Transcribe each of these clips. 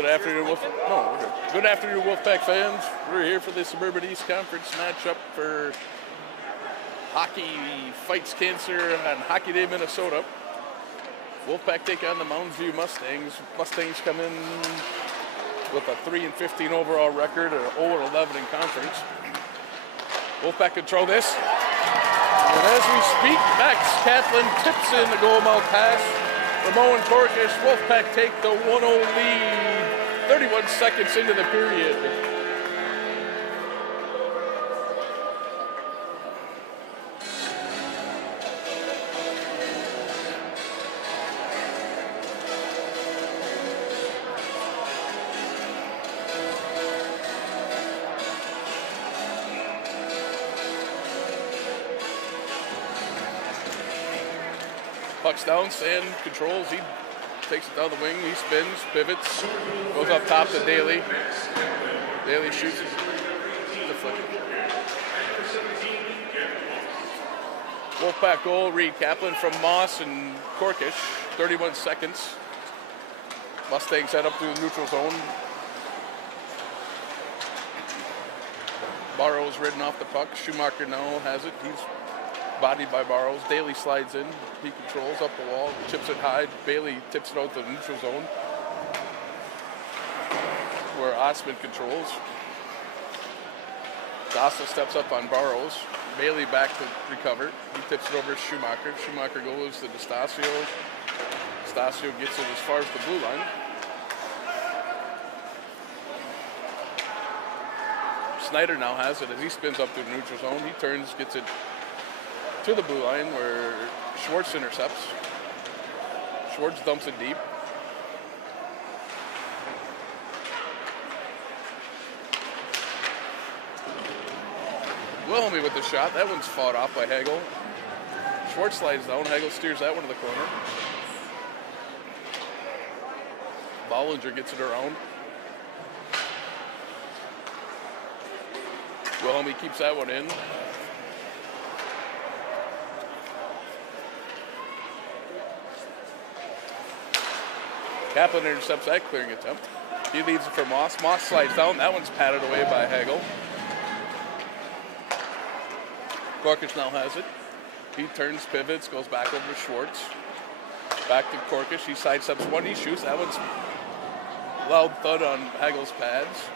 Good afternoon, Good afternoon, Wolfpack fans. We're here for the Suburban East Conference matchup for Hockey Fights Cancer on Hockey Day, Minnesota. Wolfpack take on the Mounds Mustangs. Mustangs come in with a 3-15 overall record, or 0-11 in conference. Wolfpack control this. And as we speak, Max Kaplan tips in the goal mouth pass. Ramon Corkish, Wolfpack take the 1-0 lead, 31 seconds into the period. Puck's down, Sand controls, he takes it down the wing, he spins, pivots, goes up top to Daly. Daly shoots it. Wolfpack goal, Reed Kaplan from Moss and Corkish, 31 seconds. Mustangs head up to the neutral zone. Barrow's ridden off the puck, Schumacher now has it, he's bodied by Barrows. Daly slides in. He controls up the wall, chips it high. Bailey tips it out to the neutral zone, where Osman controls. Dossel steps up on Barrows. Bailey back to recover. He tips it over to Schumacher. Schumacher goes to D'Stasio. D'Stasio gets it as far as the blue line. Snyder now has it as he spins up to the neutral zone. He turns, gets it to the blue line where Schwartz intercepts. Schwartz dumps it deep. Wilhelmy with the shot. That one's fought off by Hagel. Schwartz slides down. Hagel steers that one to the corner. Bollinger gets it around. Wilhelmy keeps that one in. Kaplan intercepts that clearing attempt. He leaves it for Moss. Moss slides down. That one's patted away by Hagel. Corkish now has it. He turns, pivots, goes back over to Schwartz. Back to Corkish. He sidesteps one. He shoots. That one's loud thud on Hagel's pads.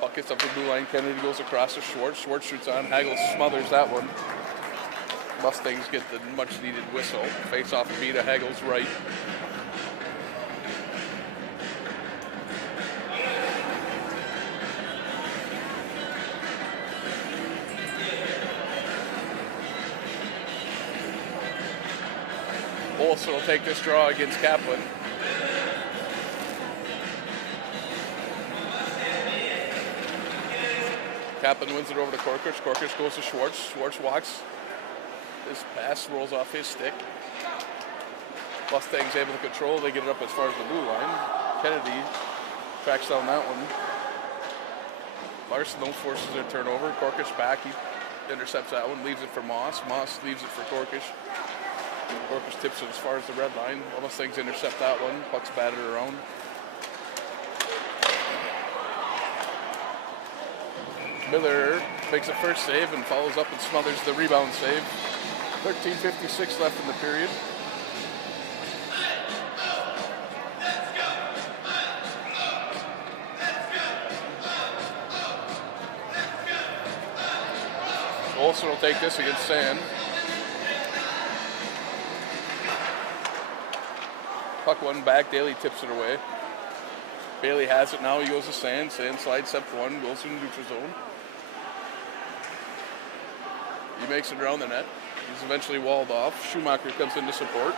Puck gets up the blue line. Kennedy goes across to Schwartz. Schwartz shoots on. Hagel smothers that one. Mustangs get the much-needed whistle. Face-off beat to Hagel's right. Olsen will take this draw against Kaplan. Kaplan wins it over to Corkish. Corkish goes to Schwartz. Schwartz walks. This pass rolls off his stick. Mustang's able to control. They get it up as far as the blue line. Kennedy tracks down that one. Larson forces a turnover. Corkish back. He intercepts that one. Leaves it for Moss. Moss leaves it for Corkish. Corkish tips it as far as the red line. Mustangs intercept that one. Puck's batted around. Miller makes a first save and follows up and smothers the rebound save. 13:56 left in the period. Olsen will take this against Sand. Puck one back, Daly tips it away. Bailey has it now, he goes to Sand. Sand slides step one, goes to the neutral zone. He makes it around the net. He's eventually walled off. Schumacher comes in to support.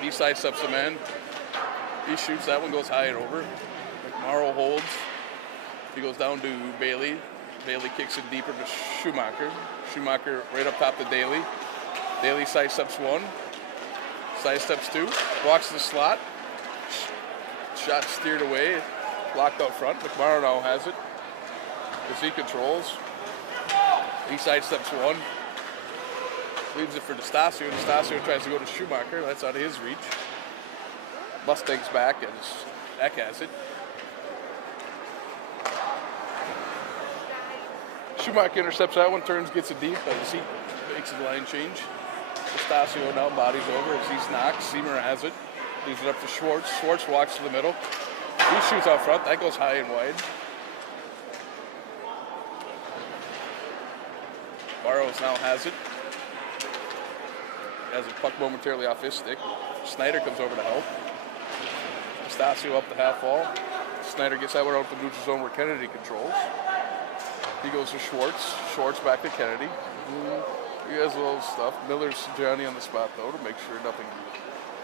He sidesteps the man. He shoots, that one goes high and over. McMorrow holds. He goes down to Bailey. Bailey kicks it deeper to Schumacher. Schumacher right up top to Daly. Daly sidesteps one. Sidesteps two. Walks the slot. Shot steered away. Blocked out front. McMorrow now has it. As he controls. He sidesteps one. Leaves it for D'Stasio. D'Stasio tries to go to Schumacher. That's out of his reach. Mustang's back as Eck has it. Schumacher intercepts that one, turns, gets it deep as he makes a line change. D'Stasio now bodies over as he's knocked. Seamer has it. Leaves it up to Schwartz. Schwartz walks to the middle. He shoots out front. That goes high and wide. Barrows now has it. Has a puck momentarily off his stick. Snyder comes over to help. D'Stasio up the half wall. Snyder gets that one out to the neutral zone where Kennedy controls. He goes to Schwartz. Schwartz back to Kennedy. He has a little stuff. Miller's Johnny on the spot though to make sure nothing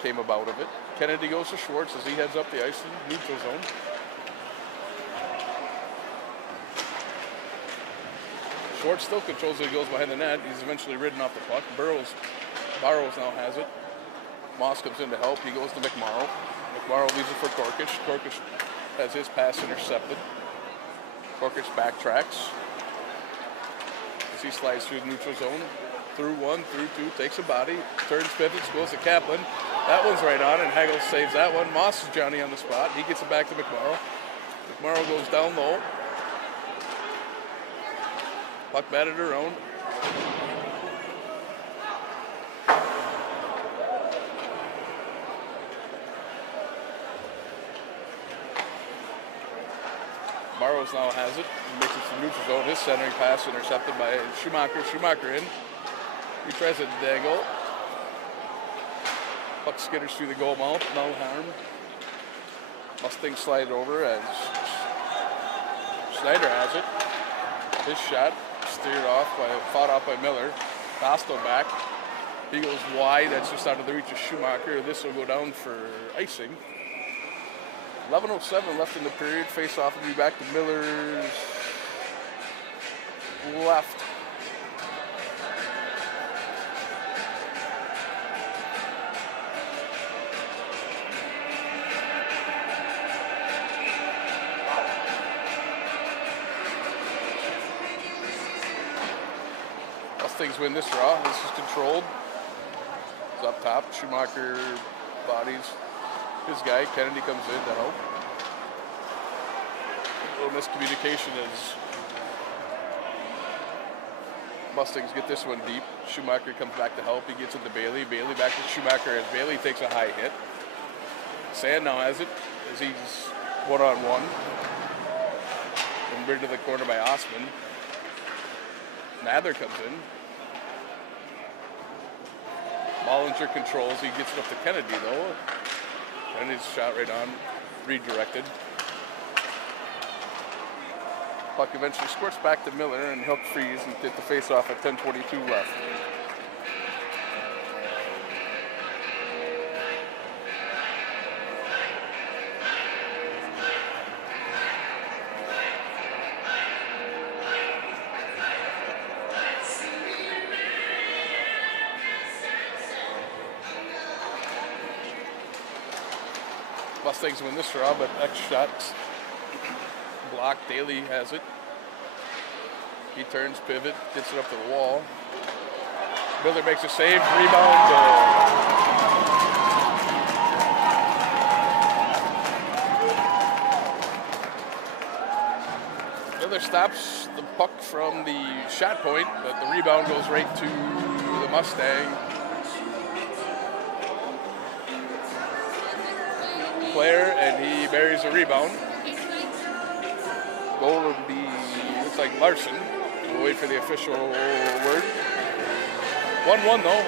came about of it. Kennedy goes to Schwartz as he heads up the ice in neutral zone. Schwartz still controls it. He goes behind the net. He's eventually ridden off the puck. Barrows now has it. Moss comes in to help. He goes to McMorrow. McMorrow leaves it for Korkish. Korkish has his pass intercepted. Korkish backtracks as he slides through the neutral zone. Through one, through two, takes a body, turns, pivots, goes to Kaplan. That one's right on, and Hagel saves that one. Moss is Johnny on the spot. He gets it back to McMorrow. McMorrow goes down low. Puck batted around. Barrows now has it. He makes it to the neutral zone. His centering pass intercepted by Schumacher. Schumacher in. He tries to dangle. Puck skitters through the goal mouth. No harm. Mustang slide over as Snyder has it. His shot fought off by Miller. Costo back. He goes wide. That's just out of the reach of Schumacher. This will go down for icing. 11:07 left in the period. Face off will be back to Miller's left. Mustangs win this draw. This is controlled. It's up top. Schumacher bodies his guy. Kennedy comes in to help. A little miscommunication as Mustangs get this one deep. Schumacher comes back to help. He gets it to Bailey. Bailey back to Schumacher as Bailey takes a high hit. Sand now has it as he's one-on-one. And bring to the corner by Osman. Nadler comes in. Bollinger controls. He gets it up to Kennedy though. Kennedy's shot right on, redirected. Puck eventually squirts back to Miller and he'll freeze and get the face off at 10:22 left. Mustangs win this draw, but X shots block. Daly has it. He turns, pivot, gets it up to the wall. Miller makes a save, rebound, Miller stops the puck from the shot point, but the rebound goes right to the Mustang player, and he buries a rebound. Goal would be, looks like Larson. We'll wait for the official word. 1-1 though.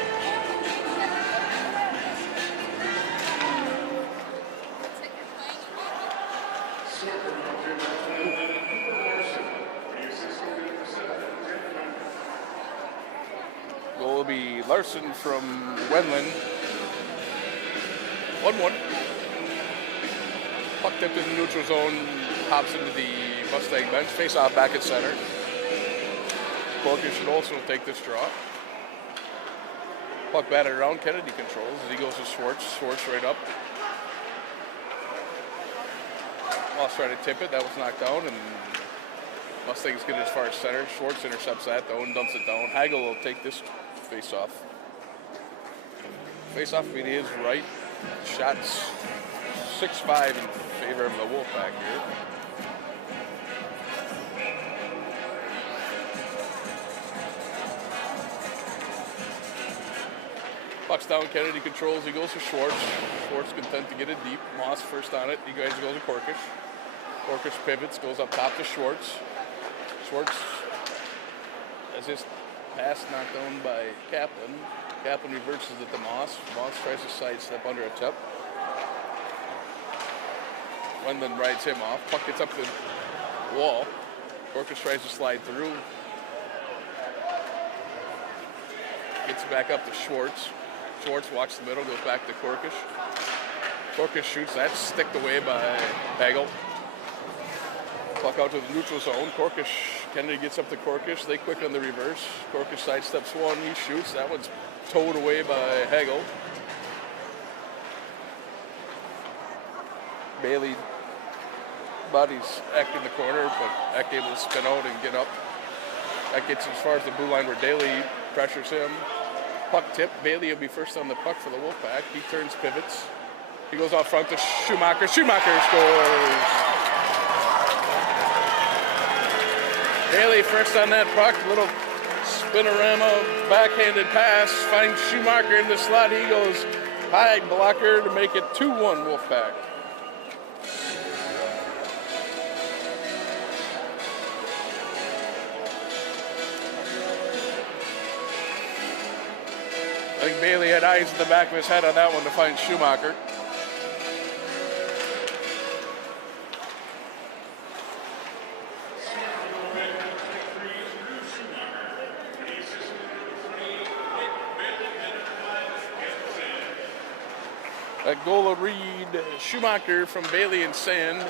Goal will be Larson from Wendland. 1-1. Puck tipped in the neutral zone, hops into the Mustang bench, face off back at center. Corker should also take this draw. Puck batted around, Kennedy controls as he goes to Schwartz. Schwartz right up. Moss tried to tip it, that was knocked down, and Mustangs get it as far as center. Schwartz intercepts that though and dumps it down. Hagel will take this face off. Face-off will be to his right. Shots 6-5 in favor of the Wolfpack here. Puck's down, Kennedy controls, he goes to Schwartz. Schwartz content to get it deep. Moss first on it, he goes to Korkish. Korkish pivots, goes up top to Schwartz. Schwartz has his pass knocked down by Kaplan. Kaplan reverses it to Moss. Moss tries to sidestep under a tip. Wendland rides him off. Puck gets up the wall. Korkish tries to slide through. Gets back up to Schwartz. Schwartz walks the middle, goes back to Korkish. Korkish shoots, that's sticked away by Hagel. Puck out to the neutral zone. Korkish, Kennedy gets up to Korkish. They quick on the reverse. Korkish sidesteps one, he shoots. That one's towed away by Hagel. Bailey bodies Eck in the corner, but Eck able to spin out and get up. Eck gets as far as the blue line where Daly pressures him. Puck tip. Bailey will be first on the puck for the Wolfpack. He turns, pivots. He goes out front to Schumacher. Schumacher scores! Bailey first on that puck. Little spinorama, backhanded pass. Finds Schumacher in the slot. He goes high blocker to make it 2-1 Wolfpack. I think Bailey had eyes in the back of his head on that one to find Schumacher. A goal of Reed, Schumacher from Bailey and Sand.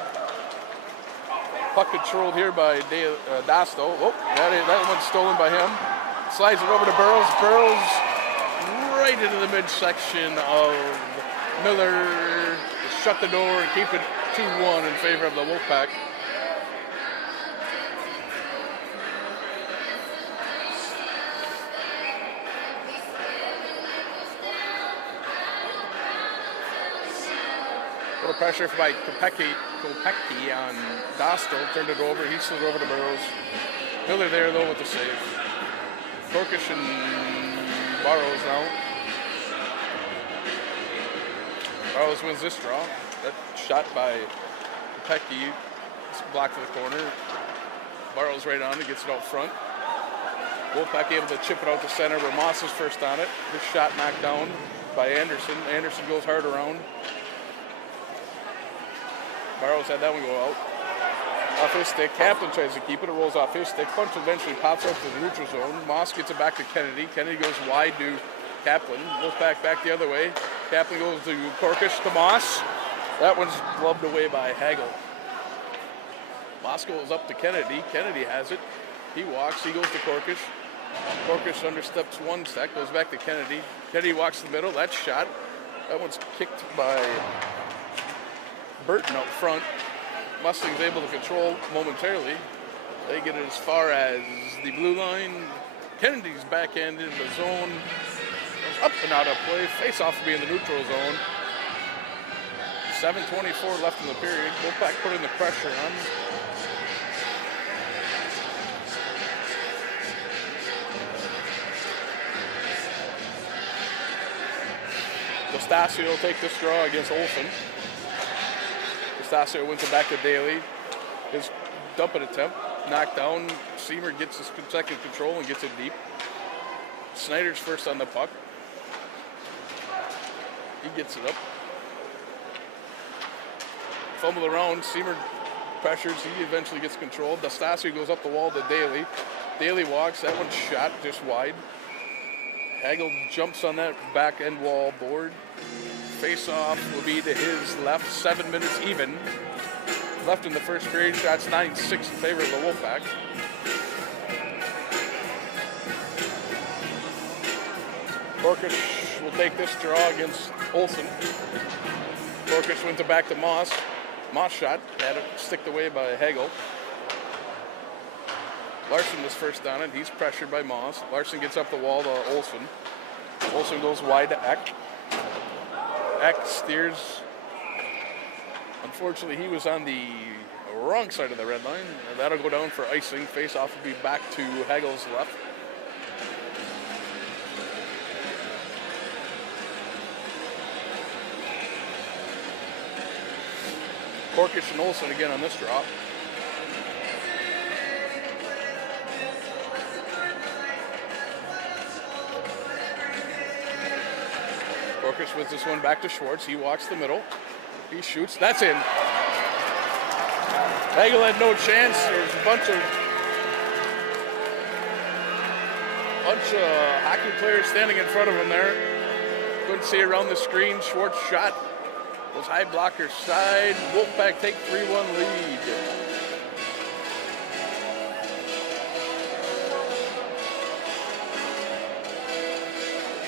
Puck controlled here by Dasto. Oh, that one's stolen by him. Slides it over to Burrows. Burrows right into the midsection of Miller to shut the door and keep it 2-1 in favor of the Wolfpack. A little pressure by Kopecki on Dostal. Turned it over. He slid over to Burrows. Miller there though with the save. Korkish and Burrows now. Burrows wins this draw. That shot by Kopecki. It's blocked to the corner. Burrows right on it, gets it out front. Wolfpack able to chip it out to center where Moss is first on it. This shot knocked down by Anderson. Anderson goes hard around. Burrows had that one go out. Off his stick, Kaplan tries to keep it. It rolls off his stick. Punch eventually pops up to the neutral zone. Moss gets it back to Kennedy. Kennedy goes wide to Kaplan. Wolfpack back the other way. Kaplan goes to Korkish to Moss. That one's gloved away by Hagel. Moss goes up to Kennedy. Kennedy has it. He walks. He goes to Korkish. Korkish understeps one step. Goes back to Kennedy. Kennedy walks the middle. That's shot. That one's kicked by Burton out front. Mustangs able to control momentarily. They get it as far as the blue line. Kennedy's backhand into the zone. Goes up and out of play. Face-off will be in the neutral zone. 7:24 left in the period. Wolfpack putting the pressure on. Stasio will take this draw against Olsen. Stasio wins it back to Daly. His dumping attempt, knocked down. Seymour gets his second control and gets it deep. Snyder's first on the puck. He gets it up. Fumble around. Seymour pressures. He eventually gets control. Stasio goes up the wall to Daly. Daly walks. That one's shot just wide. Hagel jumps on that back end wall board. Face-off will be to his left. 7 minutes even. Left in the first period. Shots 9-6 in favor of the Wolfpack. Korkish will take this draw against Olsen. Korkish wins it back to Moss. Moss shot. Had it sticked away by Hagel. Larson was first on it. He's pressured by Moss. Larson gets up the wall to Olsen. Olsen goes wide to Eck. Eck steers. Unfortunately, he was on the wrong side of the red line. That'll go down for icing. Face-off will be back to Hagel's left. Korkish and Olsen again on this drop. Korkish with this one back to Schwartz. He walks the middle. He shoots. That's in. Hagel had no chance. There's a bunch of hockey players standing in front of him there. Couldn't see around the screen. Schwartz shot was high blocker side. Wolfpack take 3-1 lead.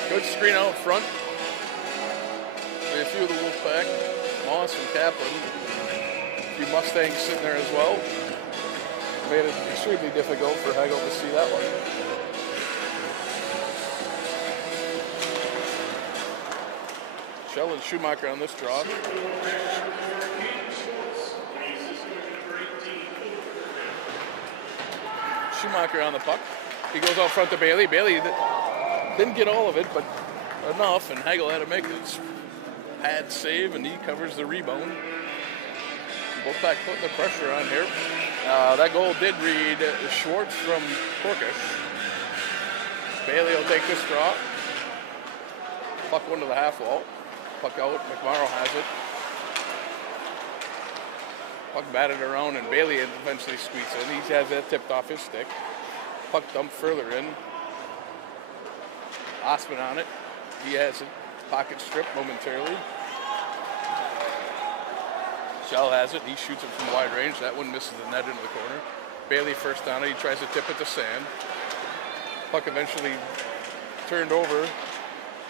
Good screen out front. A few of the Wolfpack, Moss and Kaplan. A few Mustangs sitting there as well. Made it extremely difficult for Hagel to see that one. Shell and Schumacher on this draw. Schumacher on the puck. He goes out front to Bailey. Bailey didn't get all of it, but enough, and Hagel had to make his pad save, and he covers the rebound. Wolfpack putting the pressure on here. That goal did read Schwartz from Korkish. Bailey will take this draw. Puck one to the half wall. Puck out, McMorrow has it. Puck batted around, and Bailey eventually squeaks in. He has that tipped off his stick. Puck dumped further in. Osman on it. He has it. Pocket strip momentarily. Shell has it. He shoots it from wide range. That one misses the net into the corner. Bailey first on it. He tries to tip it to Sand. Puck eventually turned over.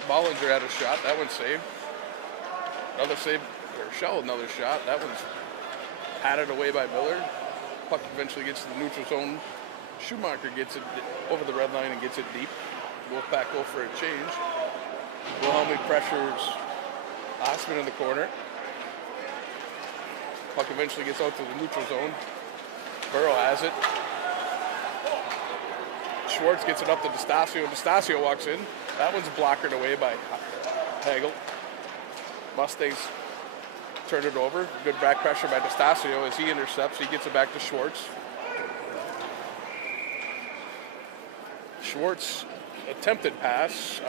Bollinger had a shot. That one's saved. Another save, or Shell, another shot. That one's patted away by Miller. Puck eventually gets to the neutral zone. Schumacher gets it over the red line and gets it deep. Wolfpack go for a change. Wilhelmy pressures Osman in the corner. Puck eventually gets out to the neutral zone. Burrow has it. Schwartz gets it up to DeStasio. DeStasio walks in. That one's blockered away by Hagel. Mustangs turn it over. Good back pressure by DeStasio as he intercepts. He gets it back to Schwartz. Schwartz attempted pass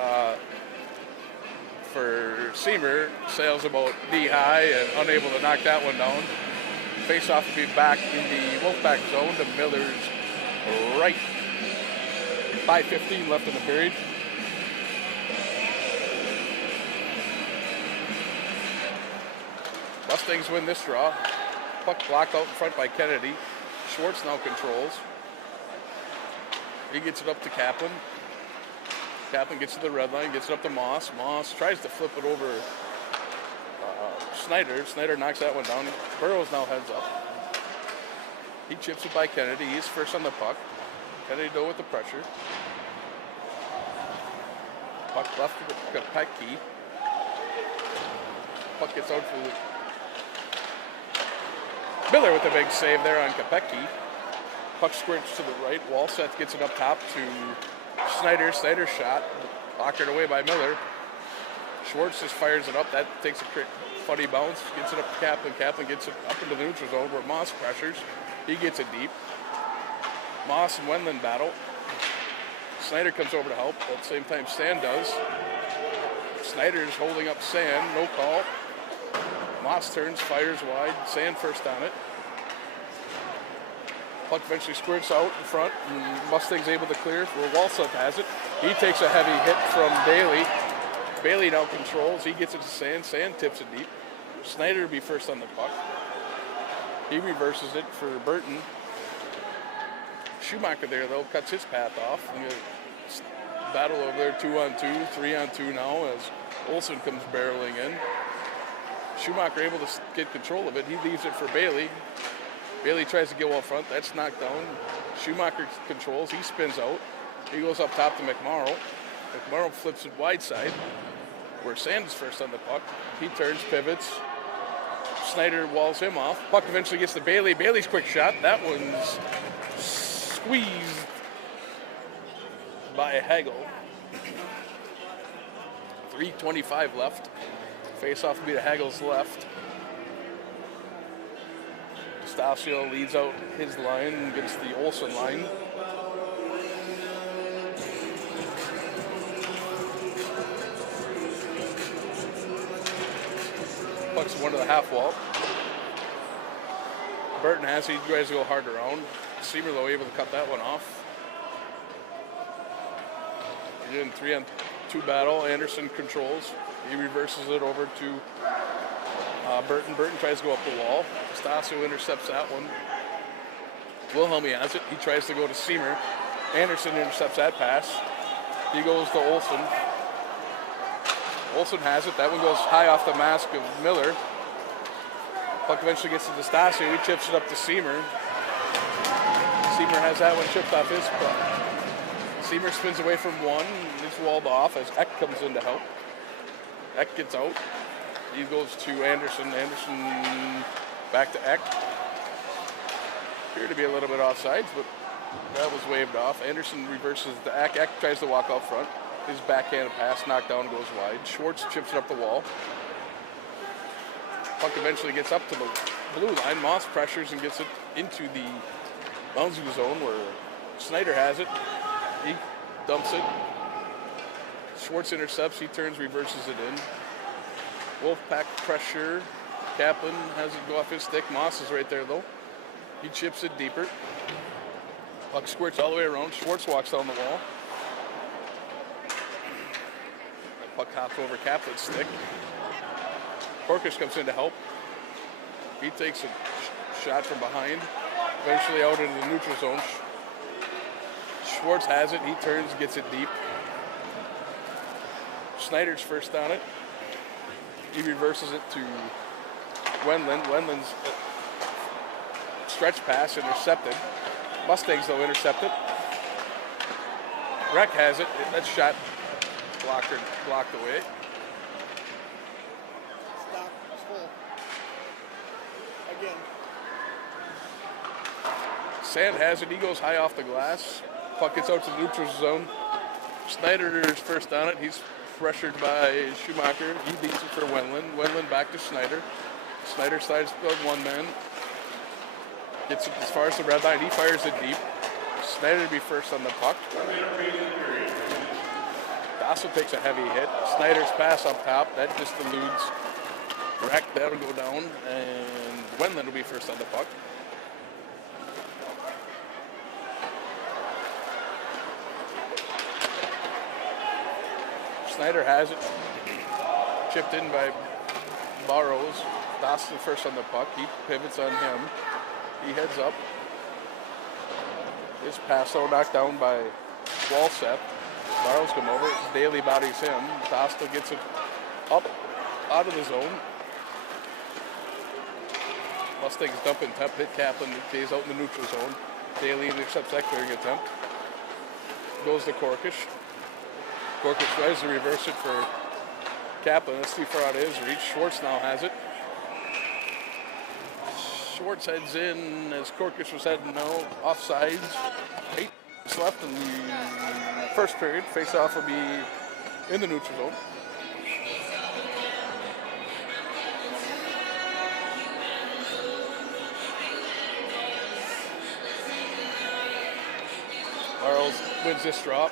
for Seymour. Sails about knee-high and unable to knock that one down. Face-off will be back in the Wolfpack zone to Miller's right. 5:15 left in the period. Mustangs win this draw. Puck blocked out in front by Kennedy. Schwartz now controls. He gets it up to Kaplan. Kaplan gets to the red line, gets it up to Moss. Moss tries to flip it over Snyder. Snyder knocks that one down. Burrows now heads up. He chips it by Kennedy. He's first on the puck. Kennedy though with the pressure. Puck left to Kopecky. Puck gets out for Miller with a big save there on Kopecky. Puck squirts to the right. Walseth gets it up top to Snyder. Snyder's shot blocked away by Miller. Schwartz just fires it up. That takes a funny bounce. Gets it up to Kaplan. Kaplan gets it up into the neutral zone where Moss pressures. He gets it deep. Moss and Wendland battle. Snyder comes over to help. At the same time, Sand does. Snyder's holding up Sand. No call. Moss turns, fires wide. Sand first on it. Puck eventually squirts out in front, and Mustang's able to clear where Walseth has it. He takes a heavy hit from Bailey. Bailey now controls. He gets it to Sand. Sand tips it deep. Snyder will be first on the puck. He reverses it for Burton. Schumacher there, though, cuts his path off. And a battle over there, 2-on-2, 3-on-2 now as Olsen comes barreling in. Schumacher able to get control of it. He leaves it for Bailey. Bailey tries to go up front. That's knocked down. Schumacher controls. He spins out. He goes up top to McMorrow. McMorrow flips it wide side. where Sand is first on the puck. He turns, pivots. Snyder walls him off. Puck eventually gets to Bailey. Bailey's quick shot. That one's squeezed by Hagel. 3:25 left. Face-off will be to Hagel's left. Stasio leads out his line and gets the Olsen line. Puck's one to the half wall. Burton has it. He tries to go hard around. Seamer, though, able to cut that one off. You're in 3-on-2 battle. Anderson controls. He reverses it over to Burton. Burton tries to go up the wall. Stasio intercepts that one. Wilhelmy has it. He tries to go to Seamer. Anderson intercepts that pass. He goes to Olsen. Olsen has it. That one goes high off the mask of Miller. Puck eventually gets to Stasio. He chips it up to Seamer. Seamer has that one chipped off his puck. Seamer spins away from one. It's walled off as Eck comes in to help. Eck gets out. He goes to Anderson. Anderson back to Eck. Appeared to be a little bit offsides, but that was waved off. Anderson reverses to Eck. Eck tries to walk out front. His backhanded pass knocked down goes wide. Schwartz chips it up the wall. Puck eventually gets up to the blue line. Moss pressures and gets it into the Mounds zone where Snyder has it. He dumps it. Schwartz intercepts. He turns, reverses it in. Wolfpack pressure. Kaplan has it go off his stick. Moss is right there though. He chips it deeper. Puck squirts all the way around. Schwartz walks down the wall. Puck hops over Kaplan's stick. Korkish comes in to help. He takes a shot from behind. Eventually out into the neutral zone. Schwartz has it. He turns, gets it deep. Snyder's first on it. He reverses it to Wendland. Wendland's stretch pass intercepted. Mustangs, though, intercepted. Reck has it. That shot blocked away. Stop. It's full. Again. Sand has it. He goes high off the glass. Puck gets out to the neutral zone. Snyder is first on it. He's pressured by Schumacher. He beats it for Wendland. Wendland back to Snyder. Snyder slides to one man. Gets it as far as the red line. He fires it deep. Snyder to be first on the puck. Dassel takes a heavy hit. Snyder's pass up top. That just eludes Rack. That'll go down. And Wendland will be first on the puck. Snyder has it. Chipped in by Barrows. Dassel first on the puck. He pivots on him. He heads up. His pass though knocked down by Walseth. Barrows come over. Daly bodies him. Dostal gets it up out of the zone. Mustangs dump and temp. Hit Kaplan. Stays out in the neutral zone. Daly intercepts that clearing attempt. Goes to Korkish. Korkish tries to reverse it for Kaplan. That's too far out of his reach. Schwartz now has it. Schwartz heads in as Korkish was heading out. Offsides. 8 minutes left in the first period. Face-off will be in the neutral zone. Marles wins this drop.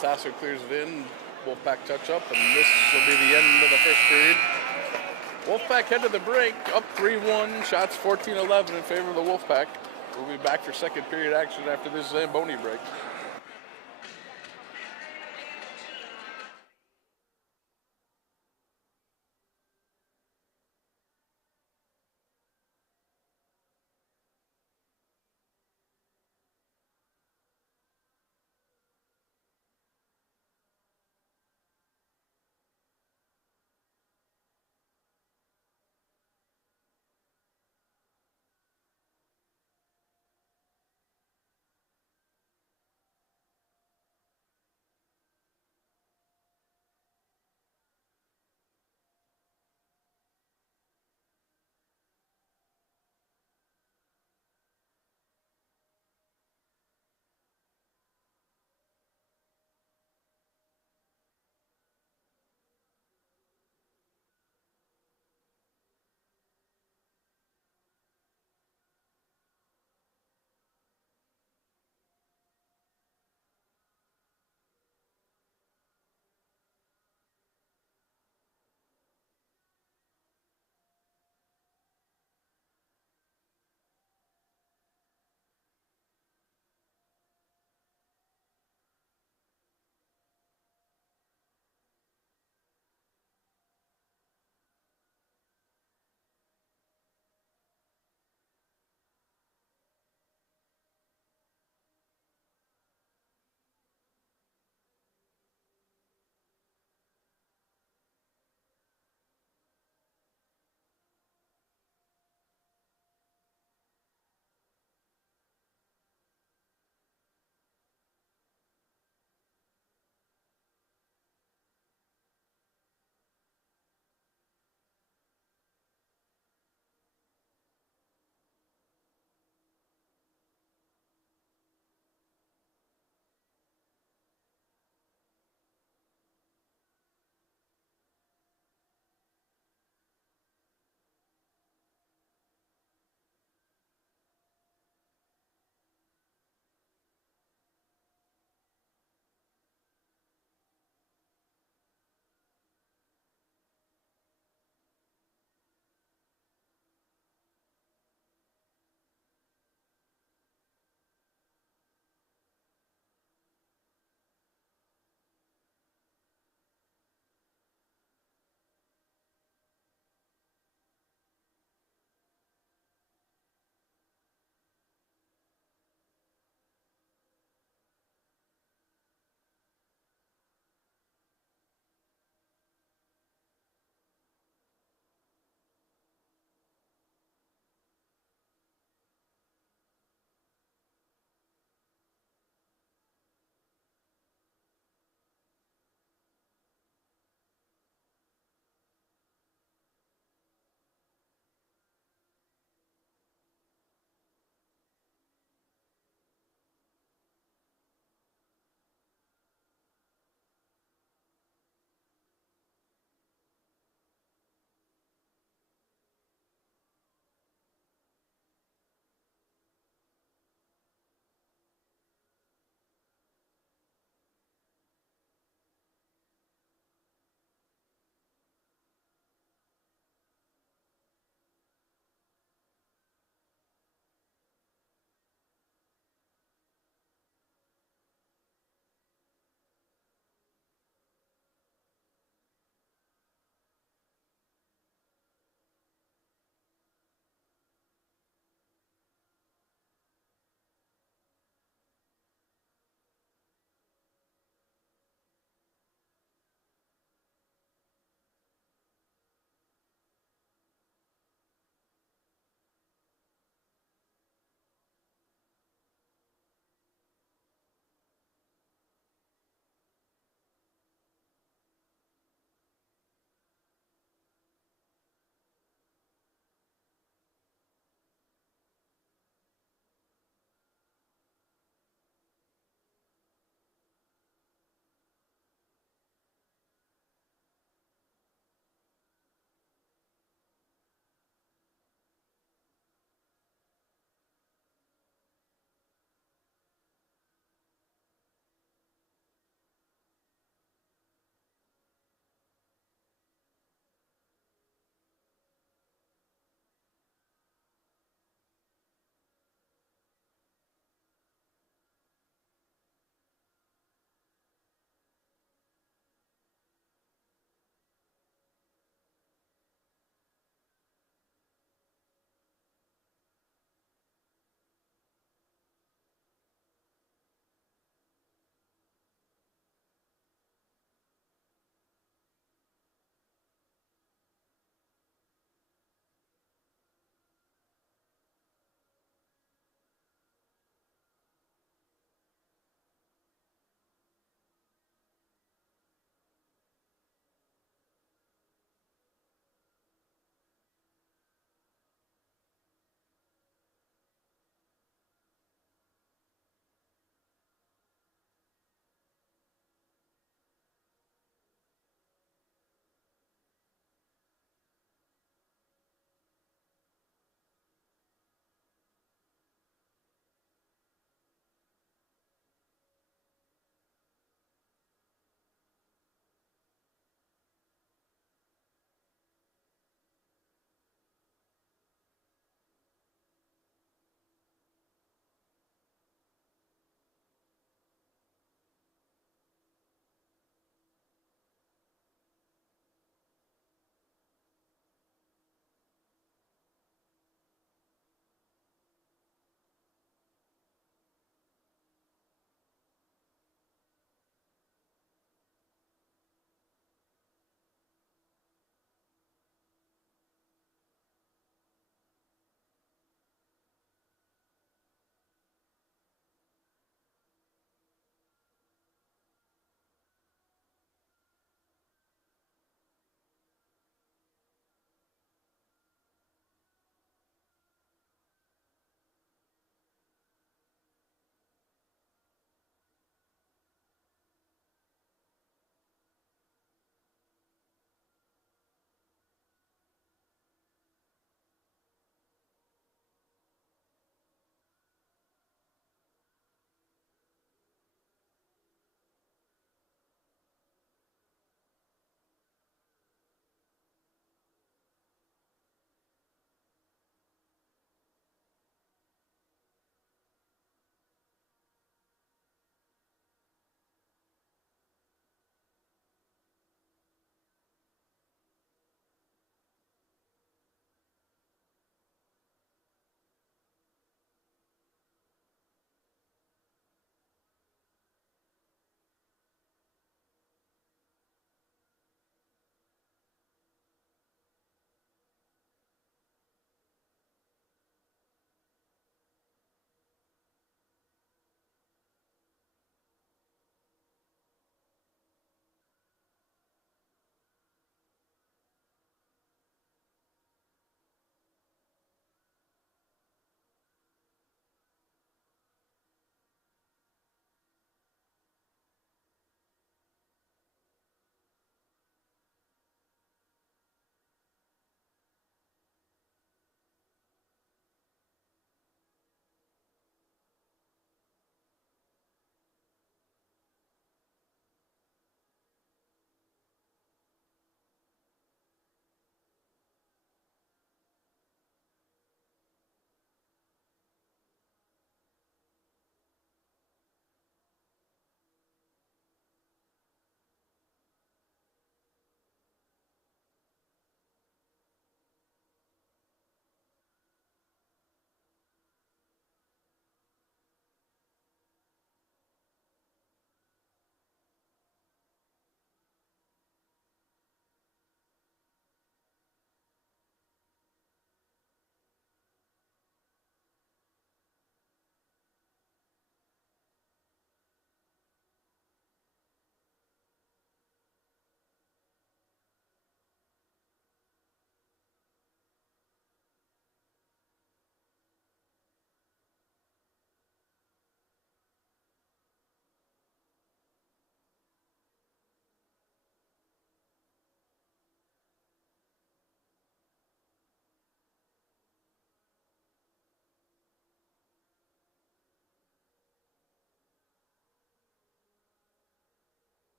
Sasso clears it in. Wolfpack touch up, and this will be the end of the first period. Wolfpack head to the break, up 3-1, shots 14-11 in favor of the Wolfpack. We'll be back for second period action after this Zamboni break.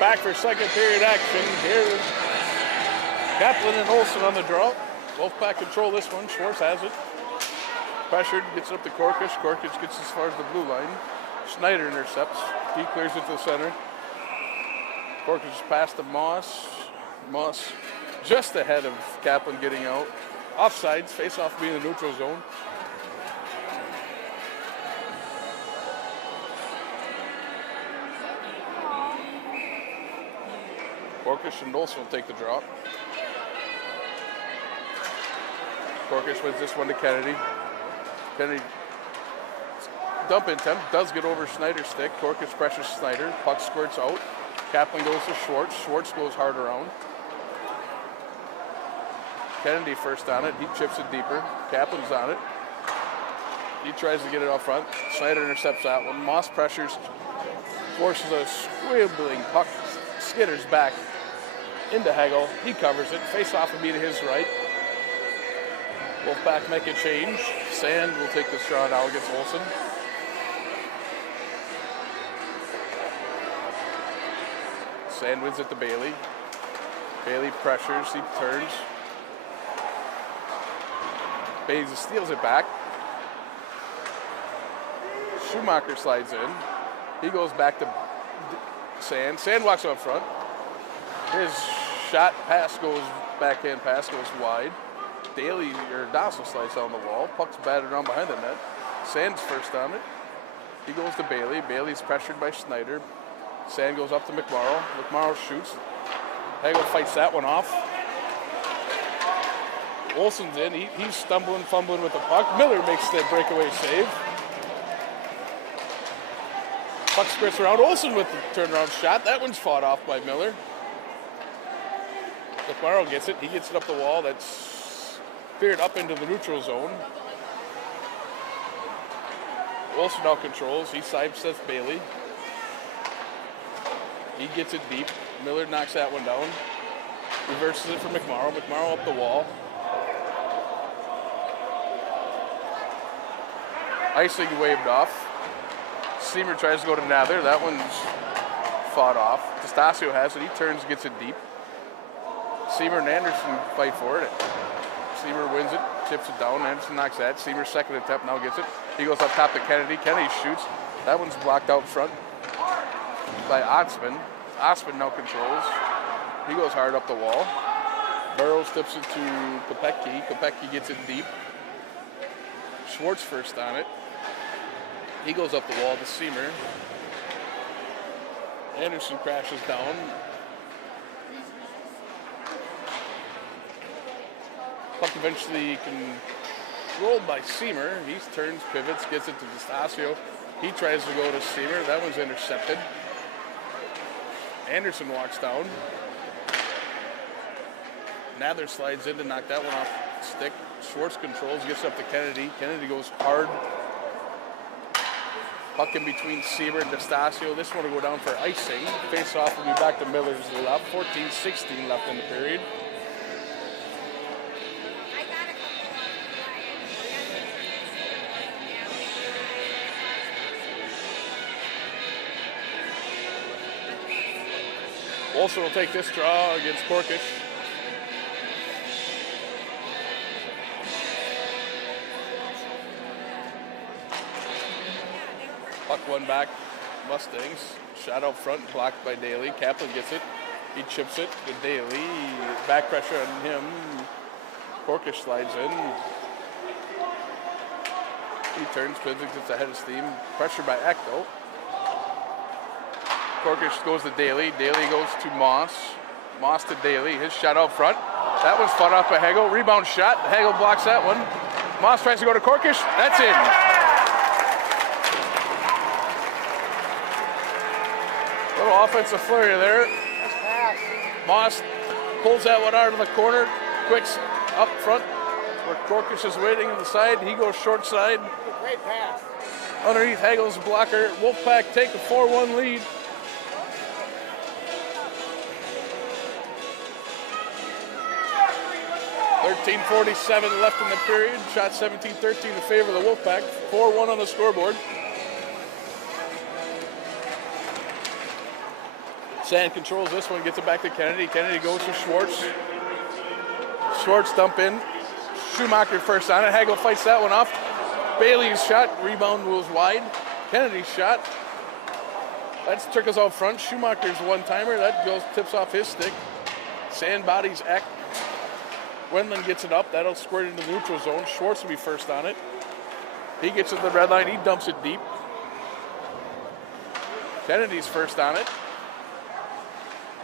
back for second period action. Here's Kaplan and Olson on the draw. Wolfpack control this one. Schwartz has it. Pressured, gets it up to Korkish. Korkish gets as far as the blue line. Schneider intercepts. He clears it to the center. Korkish is past to Moss. Moss just ahead of Kaplan getting out. Offsides, face-off being the neutral zone. Korkish and Olson will take the drop. Korkish wins this one to Kennedy. Kennedy dump attempt, does get over Schneider's stick. Korkish pressures Schneider, puck squirts out. Kaplan goes to Schwartz. Schwartz goes hard around. Kennedy first on it, he chips it deeper. Kaplan's on it. He tries to get it out front. Schneider intercepts that one. Moss pressures, forces a squibbling puck, skitters back into Hagel. He covers it. Face off will be to his right. Wolfpack make a change. Sand will take the shot out against Olson. Sand wins it to Bailey. Bailey pressures, he turns. Bailey steals it back. Schumacher slides in. He goes back to Sand. Sand walks up front. His shot pass goes, backhand pass goes wide. Daly or Dossel slides down the wall. Puck's battered around behind the net. Sand's first on it. He goes to Bailey. Bailey's pressured by Schneider. Sand goes up to McMorrow. McMorrow shoots. Hagel fights that one off. Olson's in. He's stumbling, fumbling with the puck. Miller makes the breakaway save. Puck skirts around. Olson with the turnaround shot. That one's fought off by Miller. McMorrow gets it. He gets it up the wall. That's veered up into the neutral zone. Olson now controls. He sidesteps Bailey. He gets it deep. Miller knocks that one down. Reverses it for McMorrow. McMorrow up the wall. Icing waved off. Seamer tries to go to Nather. That one's fought off. D'Estasio has it. He turns, gets it deep. Seamer and Anderson fight for it. Seamer wins it, chips it down. Anderson knocks that. Seamer's second attempt now gets it. He goes up top to Kennedy. Kennedy shoots. That one's blocked out front by Osman. Osman now controls. He goes hard up the wall. Burrows tips it to Kopecki. Kopecki gets it deep. Schwartz first on it. He goes up the wall to Seamer. Anderson crashes down. Puck eventually controlled by Seamer. He turns, pivots, gets it to D'Estasio. He tries to go to Seamer. That one's intercepted. Anderson walks down. Nather slides in to knock that one off the stick. Schwartz controls, gets up to Kennedy. Kennedy goes hard. Puck in between Seamer and D'Estasio. This one will go down for icing. Face off will be back to Miller's left. 14-16 left in the period. Olson will take this draw against Korkish. Puck one back, Mustangs. Shot out front, blocked by Daly. Kaplan gets it. He chips it to Daly. Back pressure on him. Korkish slides in. He turns, pivots, gets ahead of steam. Pressure by Ecto. Korkish goes to Daly. Daly goes to Moss. Moss to Daly. His shot out front. That one's fought off by Hagel. Rebound shot. Hagel blocks that one. Moss tries to go to Korkish. That's in. Little offensive flurry there. Moss pulls that one out of the corner. Quicks up front where Korkish is waiting on the side. He goes short side. Great pass. Underneath Hagel's blocker. Wolfpack take a 4-1 lead. .47 left in the period. Shot 17-13 in favor of the Wolfpack. 4-1 on the scoreboard. Sand controls this one, gets it back to Kennedy. Kennedy goes to Schwartz. Schwartz dump in. Schumacher first on it. Hagel fights that one off. Bailey's shot, rebound goes wide. Kennedy's shot. That's trickles out front. Schumacher's one-timer. That goes, tips off his stick. Sand bodies Eck. Wendland gets it up. That'll squirt into the neutral zone. Schwartz will be first on it. He gets to the red line. He dumps it deep. Kennedy's first on it.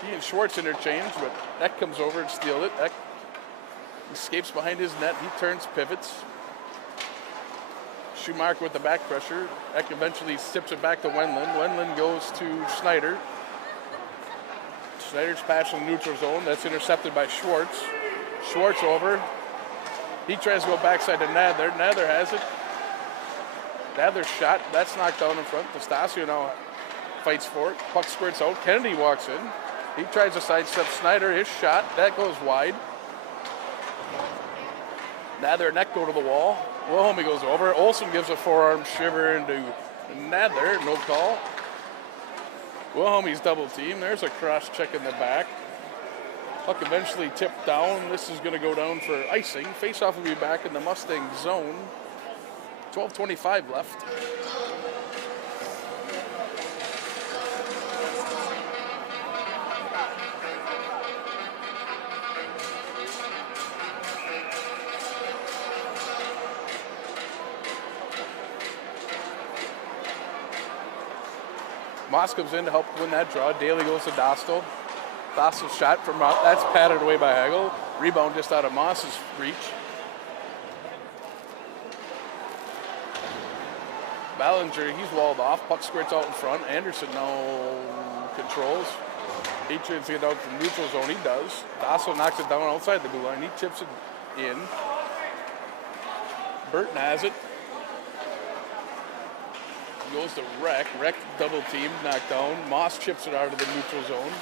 He and Schwartz interchange, but Eck comes over and steals it. Eck escapes behind his net. He turns, pivots. Schumacher with the back pressure. Eck eventually tips it back to Wendland. Wendland goes to Snyder. Snyder's pass in the neutral zone. That's intercepted by Schwartz. Schwartz over. He tries to go backside to Nadler. Nadler has it. Nadler's shot. That's knocked down in front. Nastasio now fights for it. Puck squirts out. Kennedy walks in. He tries to sidestep Snyder. His shot. That goes wide. Nadler and Eck go to the wall. Wilhelmy goes over. Olsen gives a forearm shiver into Nadler. No call. Wilhelmy's double team. There's a cross check in the back. Puck eventually tipped down. This is going to go down for icing. Face-off will be back in the Mustang zone. 12:25 left. Moss comes in to help win that draw. Daly goes to Dostal. Dostal's shot from out. That's patted away by Hagel. Rebound just out of Moss's reach. Ballinger, he's walled off. Puck squirts out in front. Anderson now controls. He tries to get out to the neutral zone. He does. Dostal knocks it down outside the blue line. He tips it in. Burton has it. Goes to Reck. Reck double team, knocked down. Moss chips it out of the neutral zone.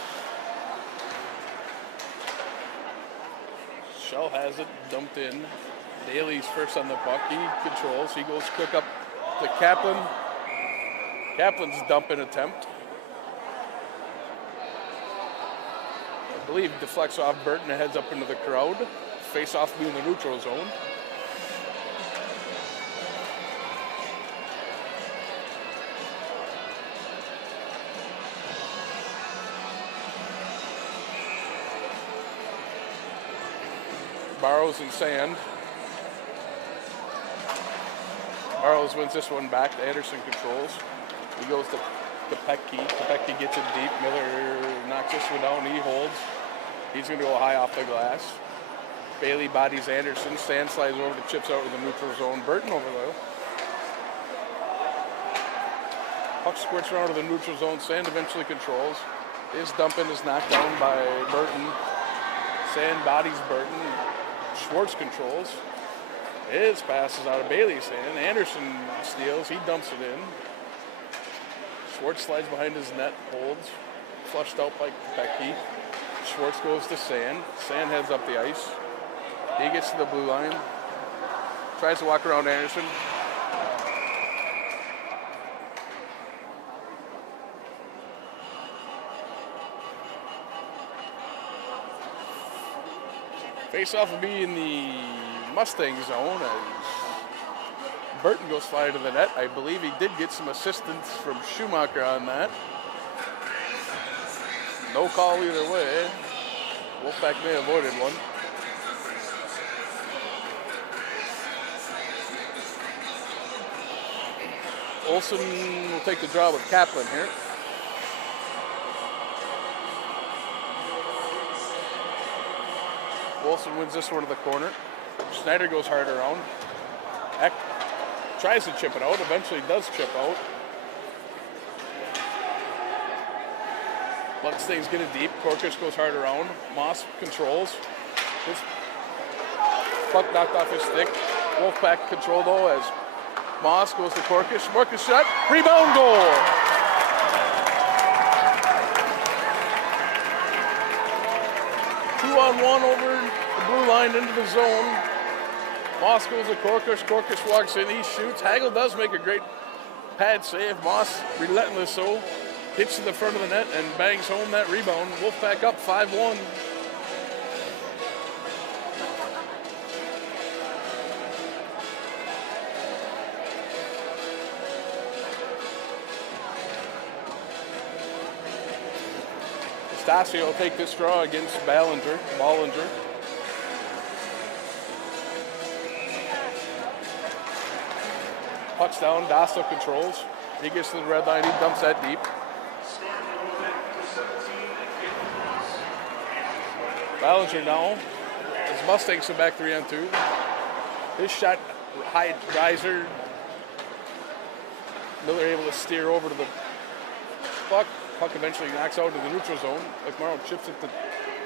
Shell has it, dumped in. Daly's first on the puck. He controls. He goes quick up to Kaplan. Kaplan's dump-in attempt. I believe deflects off Burton and heads up into the crowd. Face off in the neutral zone. Barrows and Sand. Barrows wins this one back. Anderson controls. He goes to Kopecki. Kopecki gets it deep. Miller knocks this one down. He holds. He's going to go high off the glass. Bailey bodies Anderson. Sand slides over the chips out of the neutral zone. Burton over there. Puck squirts around to the neutral zone. Sand eventually controls. His dump-in is knocked down by Burton. Sand bodies Burton. Schwartz controls. His pass is out of Bailey's hand. Anderson steals. He dumps it in. Schwartz slides behind his net, holds. Flushed out by Becky. Schwartz goes to Sand. Sand heads up the ice. He gets to the blue line. Tries to walk around Anderson. Face-off will be in the Mustang zone as Burton goes flying to the net. I believe he did get some assistance from Schumacher on that. No call either way. Wolfpack may have avoided one. Olsen will take the draw with Kaplan here. Wilson wins this one to the corner. Snyder goes hard around. Eck tries to chip it out, eventually does chip out. Bloodstain's getting deep. Korkish goes hard around. Moss controls. His puck knocked off his stick. Wolfpack control though as Moss goes to Korkish. Korkish shot. Rebound goal! Two-on-one over the blue line into the zone. Moss goes to Korkish. Korkish walks in. He shoots. Hagel does make a great pad save. Moss relentless so. gets to the front of the net and bangs home that rebound. Wolfpack up 5-1. Stasio will take this draw against Ballinger. Puck's down, Dasso controls. He gets to the red line, he dumps that deep. Ballinger now. His Mustangs come back 3-on-2. His shot, high riser. Miller able to steer over to the puck. Puck eventually knocks out into the neutral zone. McMorrow chips it to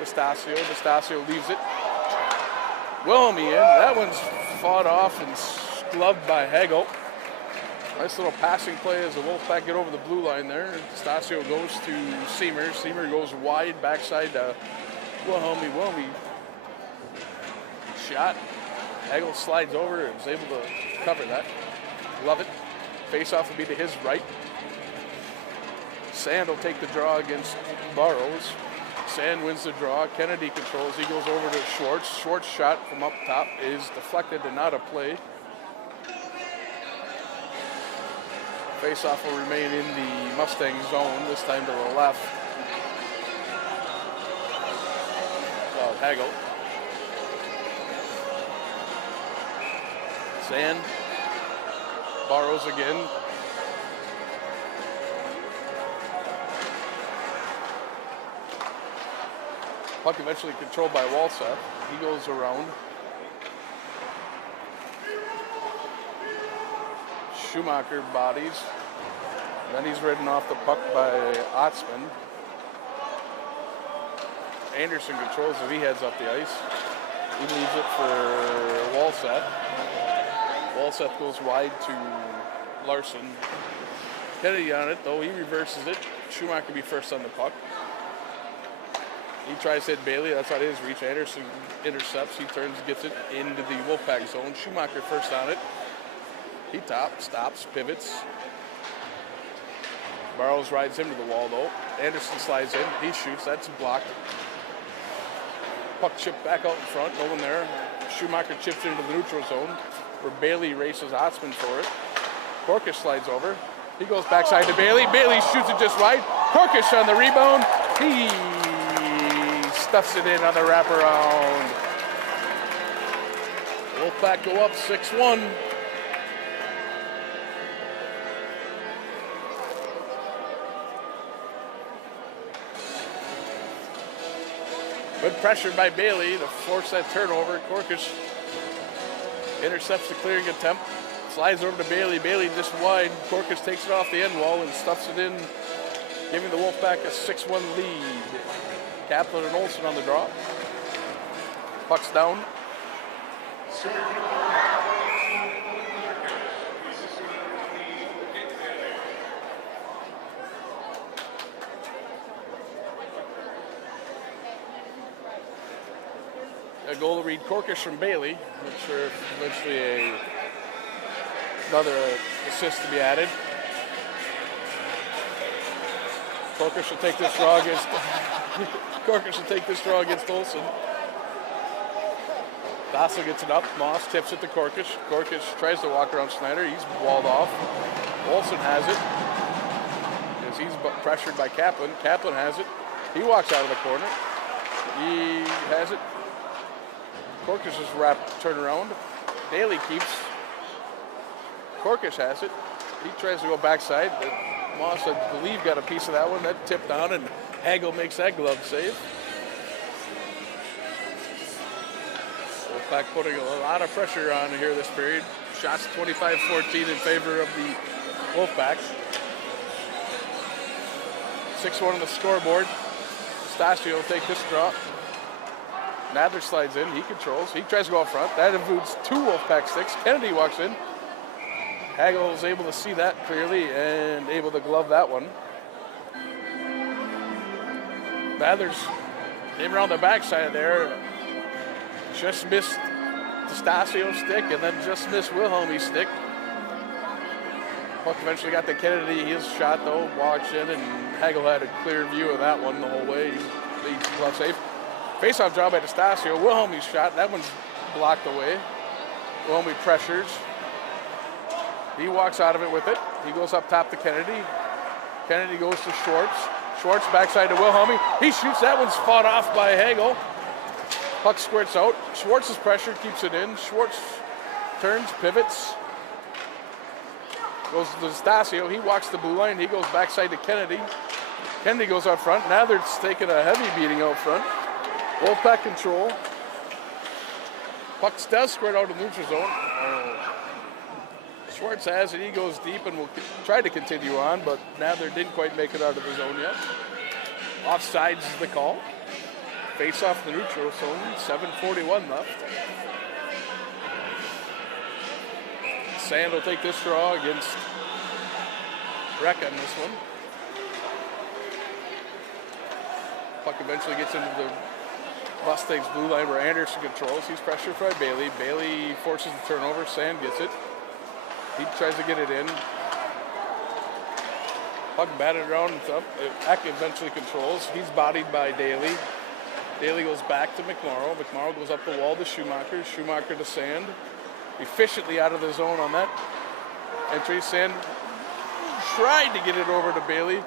Nastasio. Nastasio leaves it. Wilhelmy in. That one's fought off and gloved by Hagel. Nice little passing play as the Wolfpack get over the blue line there. Nastasio goes to Seymour. Seymour goes wide backside to Wilhelmy. Wilhelmy shot. Hagel slides over and is able to cover that. Love it. Face-off will be to his right. Sand will take the draw against Burrows. Sand wins the draw. Kennedy controls. He goes over to Schwartz. Schwartz shot from up top is deflected and not a play. Face-off will remain in the Mustang zone, this time to the left. Hagel. Sand. Burrows again. Puck eventually controlled by Walseth. He goes around. Schumacher bodies. Then he's ridden off the puck by Otzman. Anderson controls it. He heads up the ice. He leaves it for Walseth. Walseth goes wide to Larson. Kennedy on it, though. He reverses it. Schumacher be first on the puck. He tries to hit Bailey. That's not his reach. Anderson intercepts. He turns, gets it into the Wolfpack zone. Schumacher first on it. He stops, pivots. Burrows rides him to the wall, though. Anderson slides in. He shoots. That's blocked. Puck chipped back out in front. No one there. Schumacher chips into the neutral zone, where Bailey races Otzman for it. Korkish slides over. He goes backside to Bailey. Bailey shoots it just right. Korkish on the rebound. He stuffs it in on the wraparound. Wolfpack go up 6-1. Good pressure by Bailey to force that turnover. Korkish intercepts the clearing attempt. Slides over to Bailey. Bailey just wide. Korkish takes it off the end wall and stuffs it in, giving the Wolfpack a 6-1 lead. Kaplan and Olsen on the draw. Puck's down. A goal to read Korkish from Bailey. Not sure if eventually another assist to be added. Korkish will take this draw against Korkish will take this draw against Olsen. Dassel gets it up. Moss tips it to Korkish. Korkish tries to walk around Schneider. He's walled off. Olsen has it. As he's pressured by Kaplan. Kaplan has it. He walks out of the corner. He has it. Korkish is wrapped, turn around. Daly keeps. Korkish has it. He tries to go backside. But Moss, I believe, got a piece of that one. That tipped down, and Hagel makes that glove save. Wolfpack putting a lot of pressure on here this period. Shots 25-14 in favor of the Wolfpack. 6-1 on the scoreboard. Stasio will take this draw. Nadler slides in. He controls. He tries to go up front. That includes two Wolfpack sticks. Kennedy walks in. Hagel is able to see that clearly and able to glove that one. Nadler's came around the backside there. Just missed the Stasio's stick and then just missed Wilhelmy's stick. Puck eventually got to Kennedy. His shot, though, walks in, and Hagel had a clear view of that one the whole way. He's glove safe. Face-off job by D'Estasio. Wilhelmy's shot. That one's blocked away. Wilhelmy pressures. He walks out of it with it. He goes up top to Kennedy. Kennedy goes to Schwartz. Schwartz backside to Wilhelmy. He shoots. That one's fought off by Hagel. Puck squirts out. Schwartz's pressure keeps it in. Schwartz turns, pivots. Goes to D'Estasio. He walks the blue line. He goes backside to Kennedy. Kennedy goes out front. Now they're taking a heavy beating out front. Wolfpack control. Puck does squirt out of the neutral zone. Schwartz has it. He goes deep and will try to continue on, but Nather didn't quite make it out of the zone yet. Offsides is the call. Face off the neutral zone. 7:41 left. Sand will take this draw against Breck on this one. Puck eventually gets into the Mustangs blue line where Anderson controls. He's pressured by Bailey. Bailey forces the turnover. Sand gets it. He tries to get it in. Puck batted around and up. Eck eventually controls. He's bodied by Daly. Daly goes back to McMorrow. McMorrow goes up the wall to Schumacher. Schumacher to Sand. Efficiently out of the zone on that entry. Sand tried to get it over to Bailey.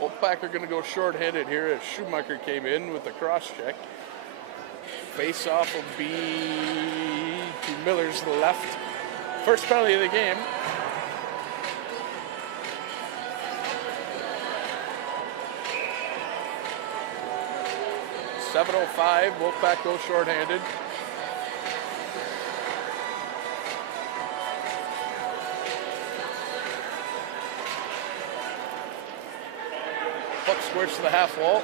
Wolfpack are going to go short-handed here as Schumacher came in with the cross-check. Face-off will be to Miller's left. First penalty of the game. .7:05, Wolfpack goes short-handed. Puck squirts to the half wall.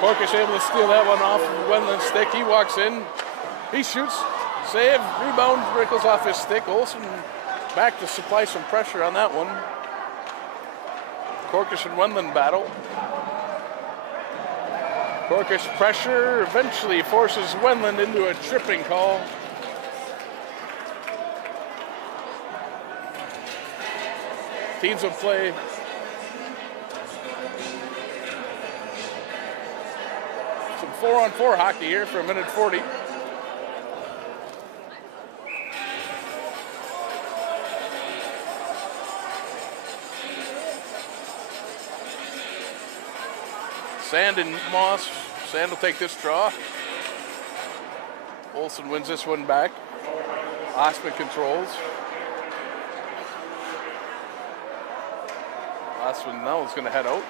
Korkish able to steal that one off of Wendland's stick. He walks in. He shoots. Save. Rebound. Wrinkles off his stick. Olsen back to supply some pressure on that one. Korkish and Wendland battle. Korkish pressure eventually forces Wendland into a tripping call. Teams will play some 4-on-4 hockey here for 1:40. Sand and Moss. Sand will take this draw. Olsen wins this one back. Osman controls. Osman now is going to head out.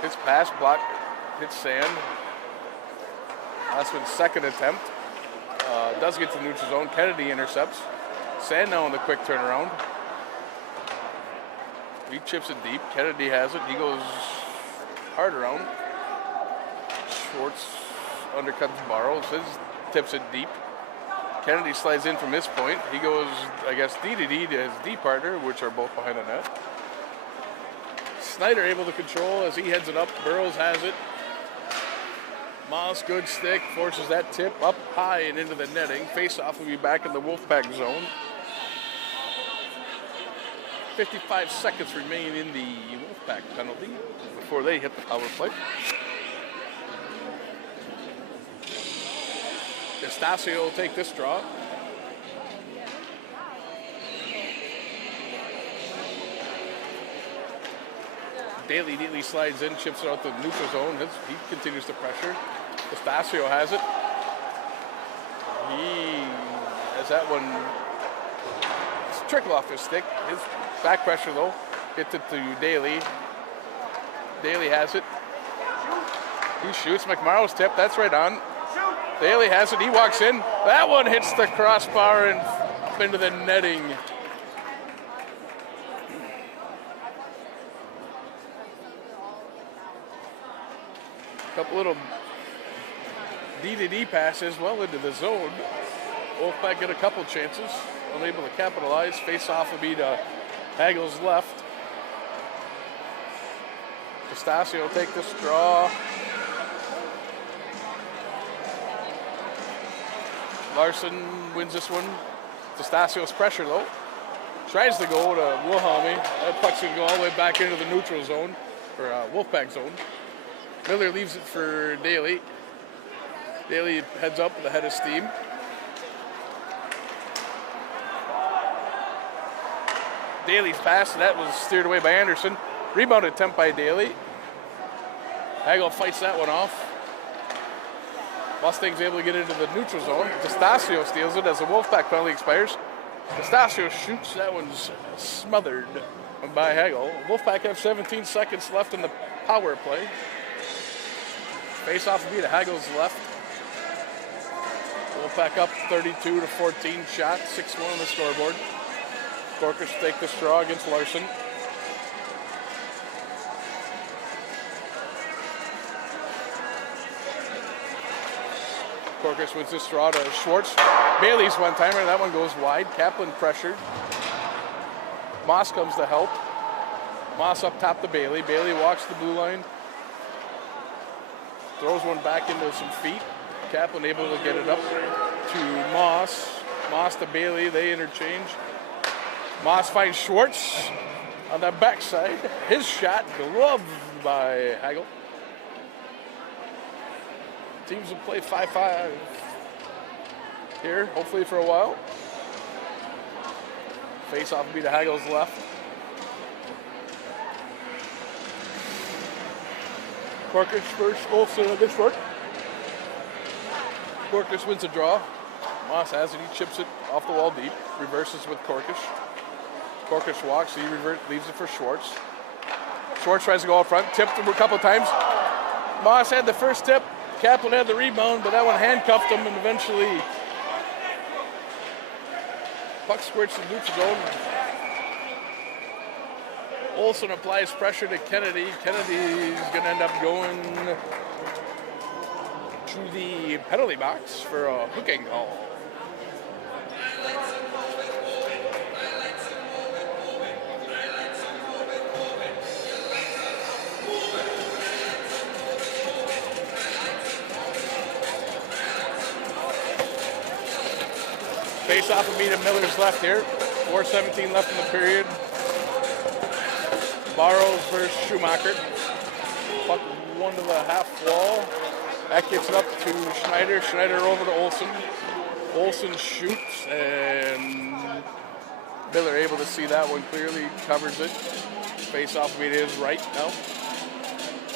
Hits pass, block, hits Sand. Osman's second attempt. Does get to the neutral zone. Kennedy intercepts. Sand now on the quick turnaround. He chips it deep. Kennedy has it. He goes hard around. Schwartz undercuts Barrows. His tips it deep. Kennedy slides in from his point. He goes, I guess, D to his D partner, which are both behind the net. Snyder able to control as he heads it up. Burrows has it. Moss, good stick, forces that tip up high and into the netting. Face-off will be back in the Wolfpack zone. 55 seconds remain in the Wolfpack penalty before they hit the power play. D'Estasio will take this draw. Daly neatly slides in, chips it out the neutral zone. He continues to pressure. D'Estasio has it. He has that one trickle off his stick. His back pressure though gets it to Daly. Daly has it. He shoots. McMorrow's tip. That's right on. Daly has it. He walks in. That one hits the crossbar and up into the netting. Couple little D-to-D passes well into the zone. Wolfpack get a couple chances. Unable to capitalize. Face-off will be to Hagel's left. D'Estasio will take this draw. Larson wins this one. D'Estasio's pressure though. Tries to go to Wilhelmy. That puck's going to go all the way back into the neutral zone, or Wolfpack zone. Miller leaves it for Daly. Daly heads up with the head of steam. Daly's pass, that was steered away by Anderson. Rebound attempt by Daly. Hagel fights that one off. Mustang's able to get into the neutral zone. D'Estasio steals it as the Wolfpack penalty expires. D'Estasio shoots, that one's smothered by Hagel. Wolfpack have 17 seconds left in the power play. Face off will be to Hagel's left. Wolfpack up 32-14 shot, 6-1 on the scoreboard. Corkus take the straw against Larson. Corkus wins this straw to Schwartz. Bailey's one-timer, that one goes wide. Kaplan pressured. Moss comes to help. Moss up top to Bailey. Bailey walks the blue line. Throws one back into some feet. Kaplan able to get it up to Moss. Moss to Bailey, they interchange. Moss finds Schwartz on the backside. His shot gloved by Hagel. Teams will play 5-5 here, hopefully for a while. Face off will be to Hagel's left. Corkus first, Olsen on this one. Corkus wins a draw. Moss has it, he chips it off the wall deep. Reverses with Corkus. Corkus walks, he leaves it for Schwartz. Schwartz tries to go out front, tipped him a couple times. Moss had the first tip, Kaplan had the rebound, but that one handcuffed him and eventually puck squirts the neutral zone. Olsen applies pressure to Kennedy. Kennedy's going to end up going to the penalty box for a hooking call. Face off will be to Miller's left here. 4:17 left in the period. Barrows versus Schumacher. Puck one to the half wall. That gets it up to Schneider. Schneider over to Olsen. Olsen shoots and Miller able to see that one clearly, covers it. Face off will be to his right now.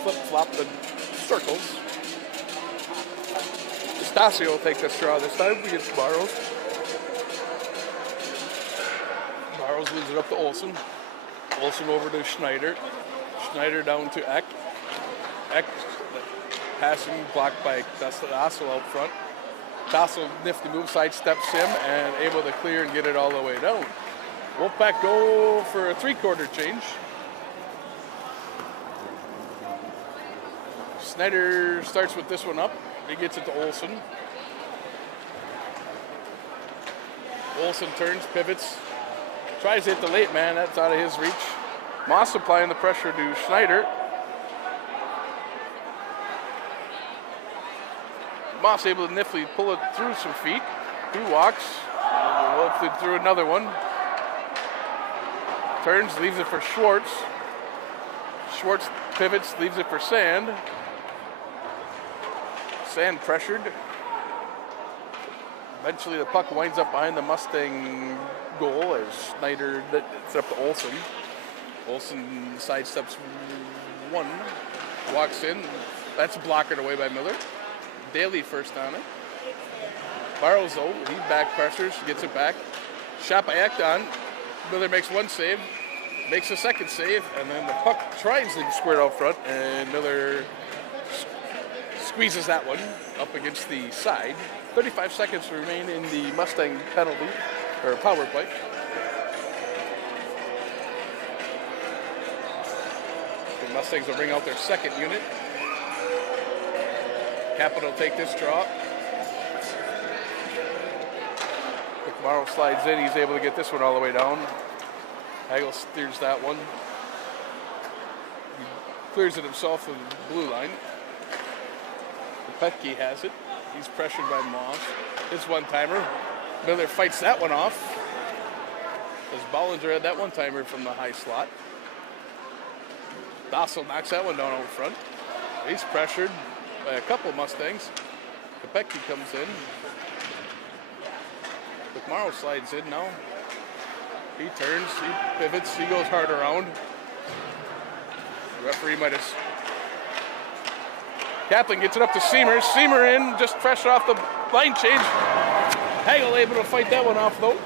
Flip-flop the circles. D'Estasio will take the straw this time against Barrows. Barrows leaves it up to Olsen. Olsen over to Schneider. Schneider down to Eck. Eck passing blocked by Tassel out front. Tassel nifty move, sidesteps him and able to clear and get it all the way down. Wolfpack go for a three-quarter change. Schneider starts with this one up. He gets it to Olsen. Olsen turns, pivots. Tries to hit the late man, that's out of his reach. Moss applying the pressure to Schneider. Moss able to niftily pull it through some feet. He walks, hopefully through another one. Turns, leaves it for Schwartz. Schwartz pivots, leaves it for Sand. Sand pressured. Eventually the puck winds up behind the Mustang goal as Schneider, it's up to Olsen. Olsen sidesteps one, walks in. That's blockered away by Miller. Daly first on it. Barrows though, he back pressures, gets it back. Shot by Ekdon. Miller makes one save, makes a second save, and then the puck tries to squirt out front, and Miller squeezes that one up against the side. 35 seconds remain in the Mustang penalty, or power play. The Mustangs will bring out their second unit. Capital take this draw. McMorrow slides in, he's able to get this one all the way down. Hagel steers that one. He clears it himself from the blue line. The Petke has it. He's pressured by Moss. His one-timer. Miller fights that one off. As Bollinger had that one-timer from the high slot. Dossel knocks that one down out front. He's pressured by a couple Mustangs. Kopecki comes in. McMorrow slides in now. He turns, he pivots, he goes hard around. The referee might have... Kaplan gets it up to Seymour. Seymour in, just fresh off the line change. Hagel able to fight that one off though.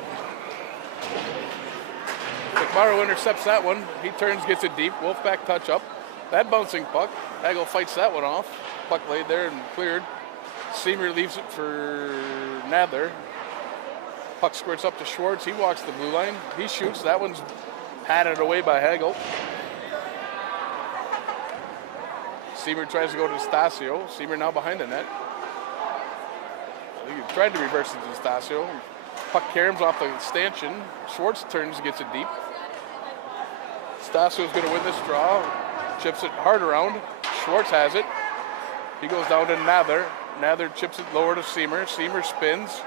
McMorrow intercepts that one. He turns, gets it deep. Wolfpack touch up. That bouncing puck. Hagel fights that one off. Puck laid there and cleared. Seymour leaves it for Nadler. Puck squirts up to Schwartz. He walks the blue line. He shoots. That one's patted away by Hagel. Seymour tries to go to Stasio. Seymour now behind the net. He tried to reverse it to Stasio. Puck caroms off the stanchion. Schwartz turns, gets it deep. Stasio's going to win this draw. Chips it hard around. Schwartz has it. He goes down to Nather. Nather chips it lower to Seymour. Seymour spins.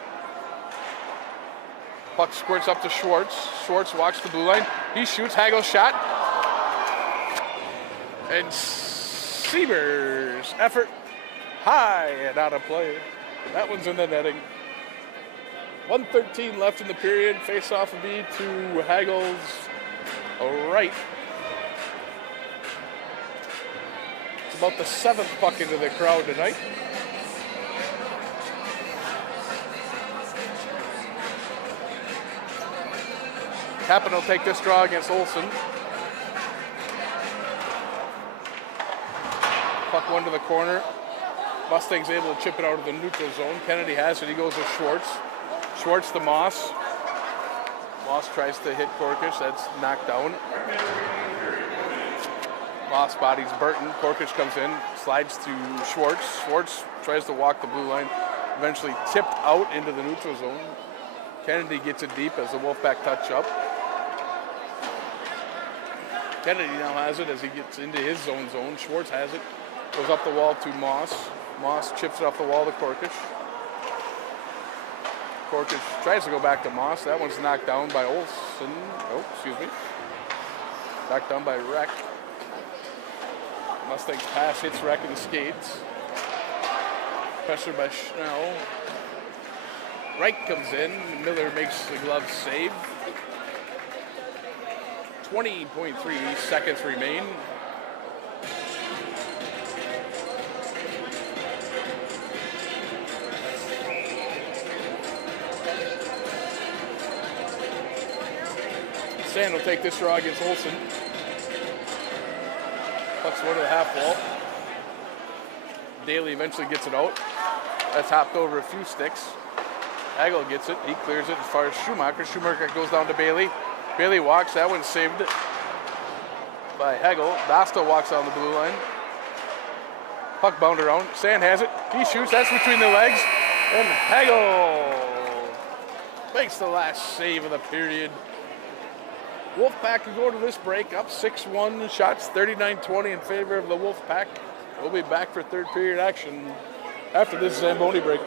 Puck squirts up to Schwartz. Schwartz walks the blue line. He shoots. Hagel's shot. And Seymour's effort high and out of play. That one's in the netting. 1:13 left in the period. Face-off will be to Hagel's right. It's about the 7th puck into the crowd tonight. Kappen will take this draw against Olsen. Puck one to the corner. Mustang's able to chip it out of the neutral zone. Kennedy has it. He goes with Schwartz. Schwartz to Moss. Moss tries to hit Korkish. That's knocked down. Moss bodies Burton. Korkish comes in, slides to Schwartz. Schwartz tries to walk the blue line. Eventually tipped out into the neutral zone. Kennedy gets it deep as the Wolfpack touch up. Kennedy now has it as he gets into his zone. Schwartz has it. Goes up the wall to Moss. Moss chips it off the wall to Korkish. Korkish tries to go back to Moss. That one's knocked down by Olsen. Oh, excuse me. Knocked down by Reck. Mustang's pass hits Reck in the skates. Pressure by Schnell. Wright comes in. Miller makes the glove save. 20.3 seconds remain. Sand will take this draw against Olsen. Puck's one to the half wall. Daly eventually gets it out. That's hopped over a few sticks. Hagel gets it. He clears it as far as Schumacher. Schumacher goes down to Bailey. Bailey walks. That one's saved by Hagel. Dosta walks on the blue line. Puck bound around. Sand has it. He shoots. That's between the legs. And Hagel makes the last save of the period. Wolfpack can go to this break up 6-1. Shots 39-20 in favor of the Wolfpack. We'll be back for third period action after this Zamboni break.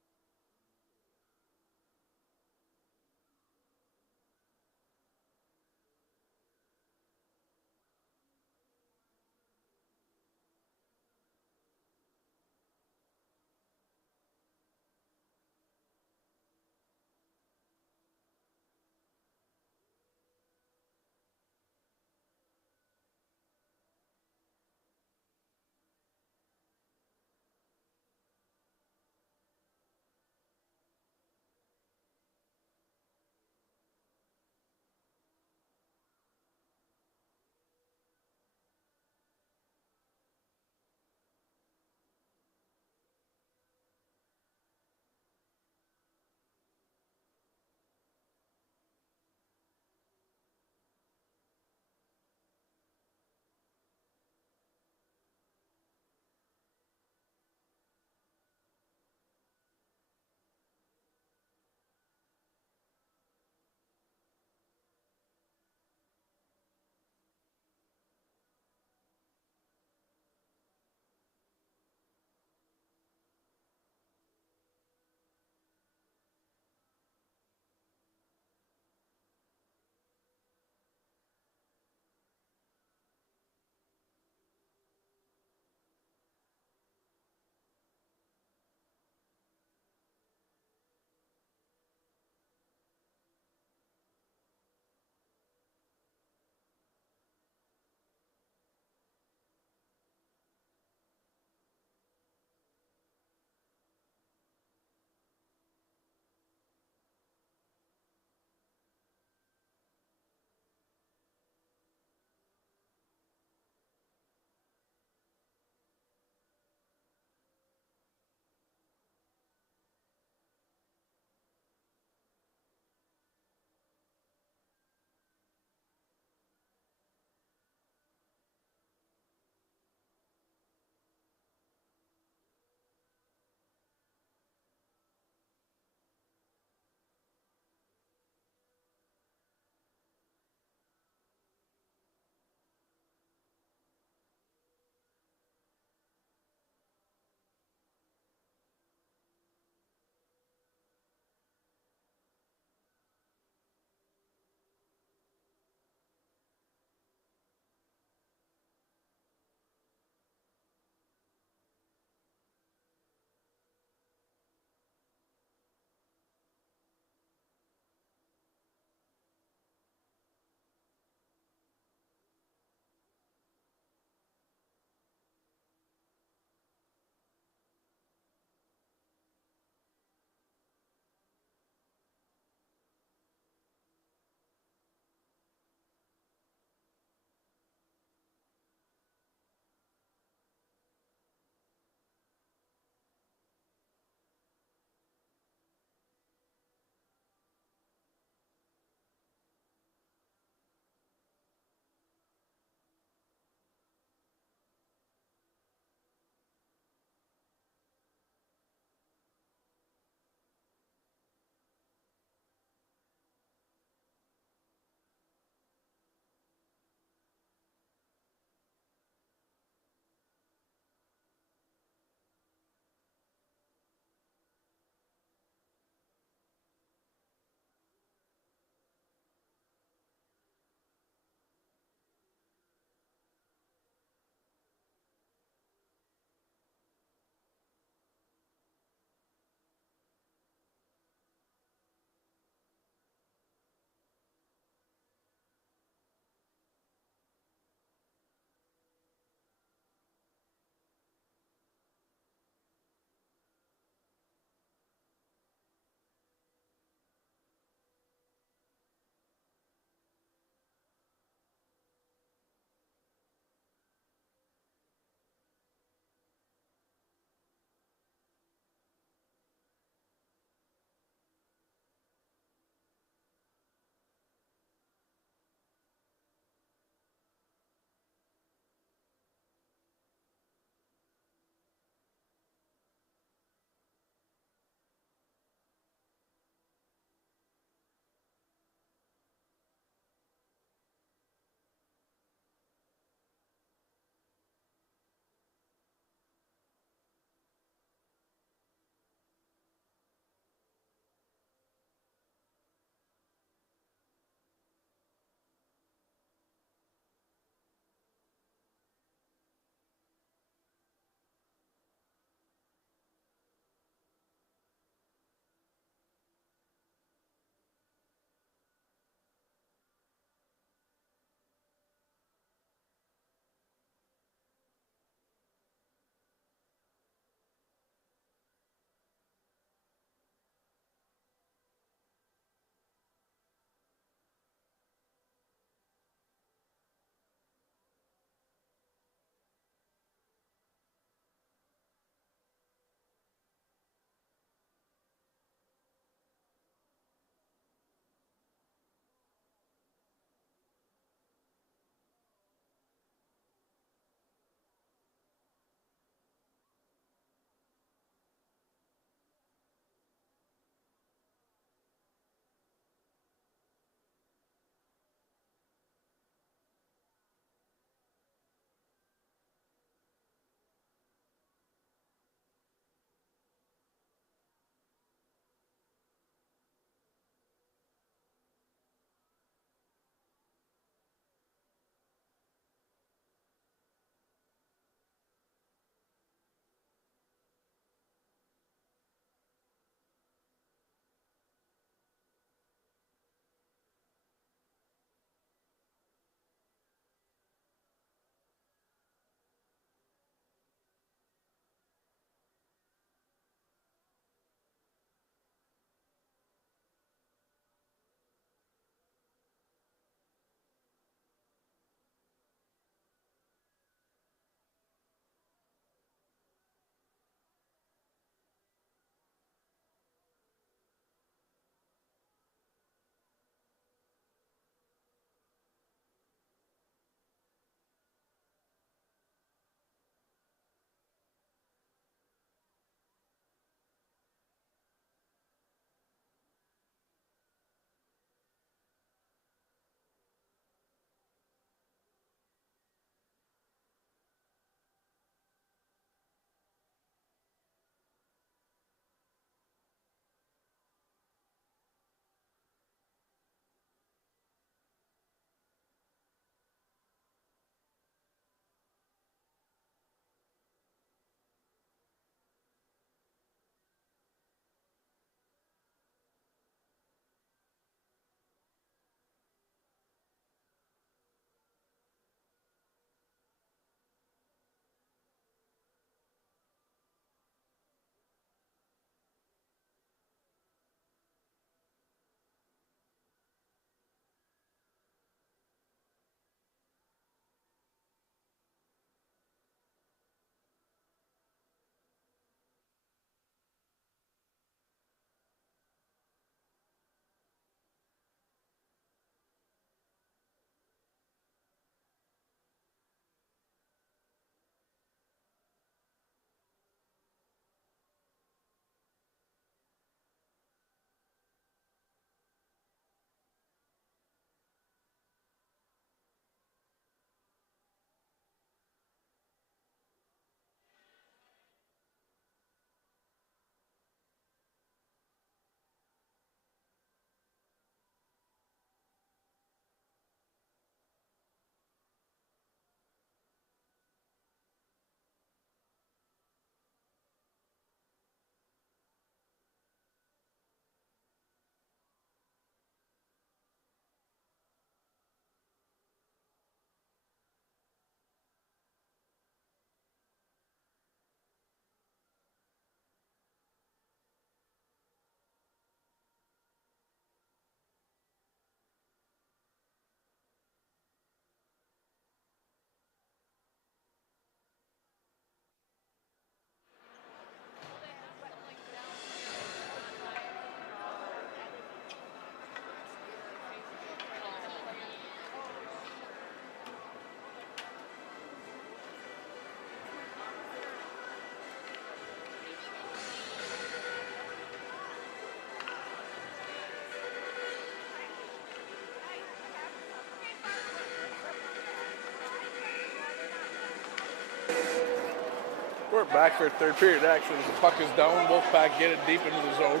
We're back for third period action. The puck is down. Wolfpack get it deep into the zone.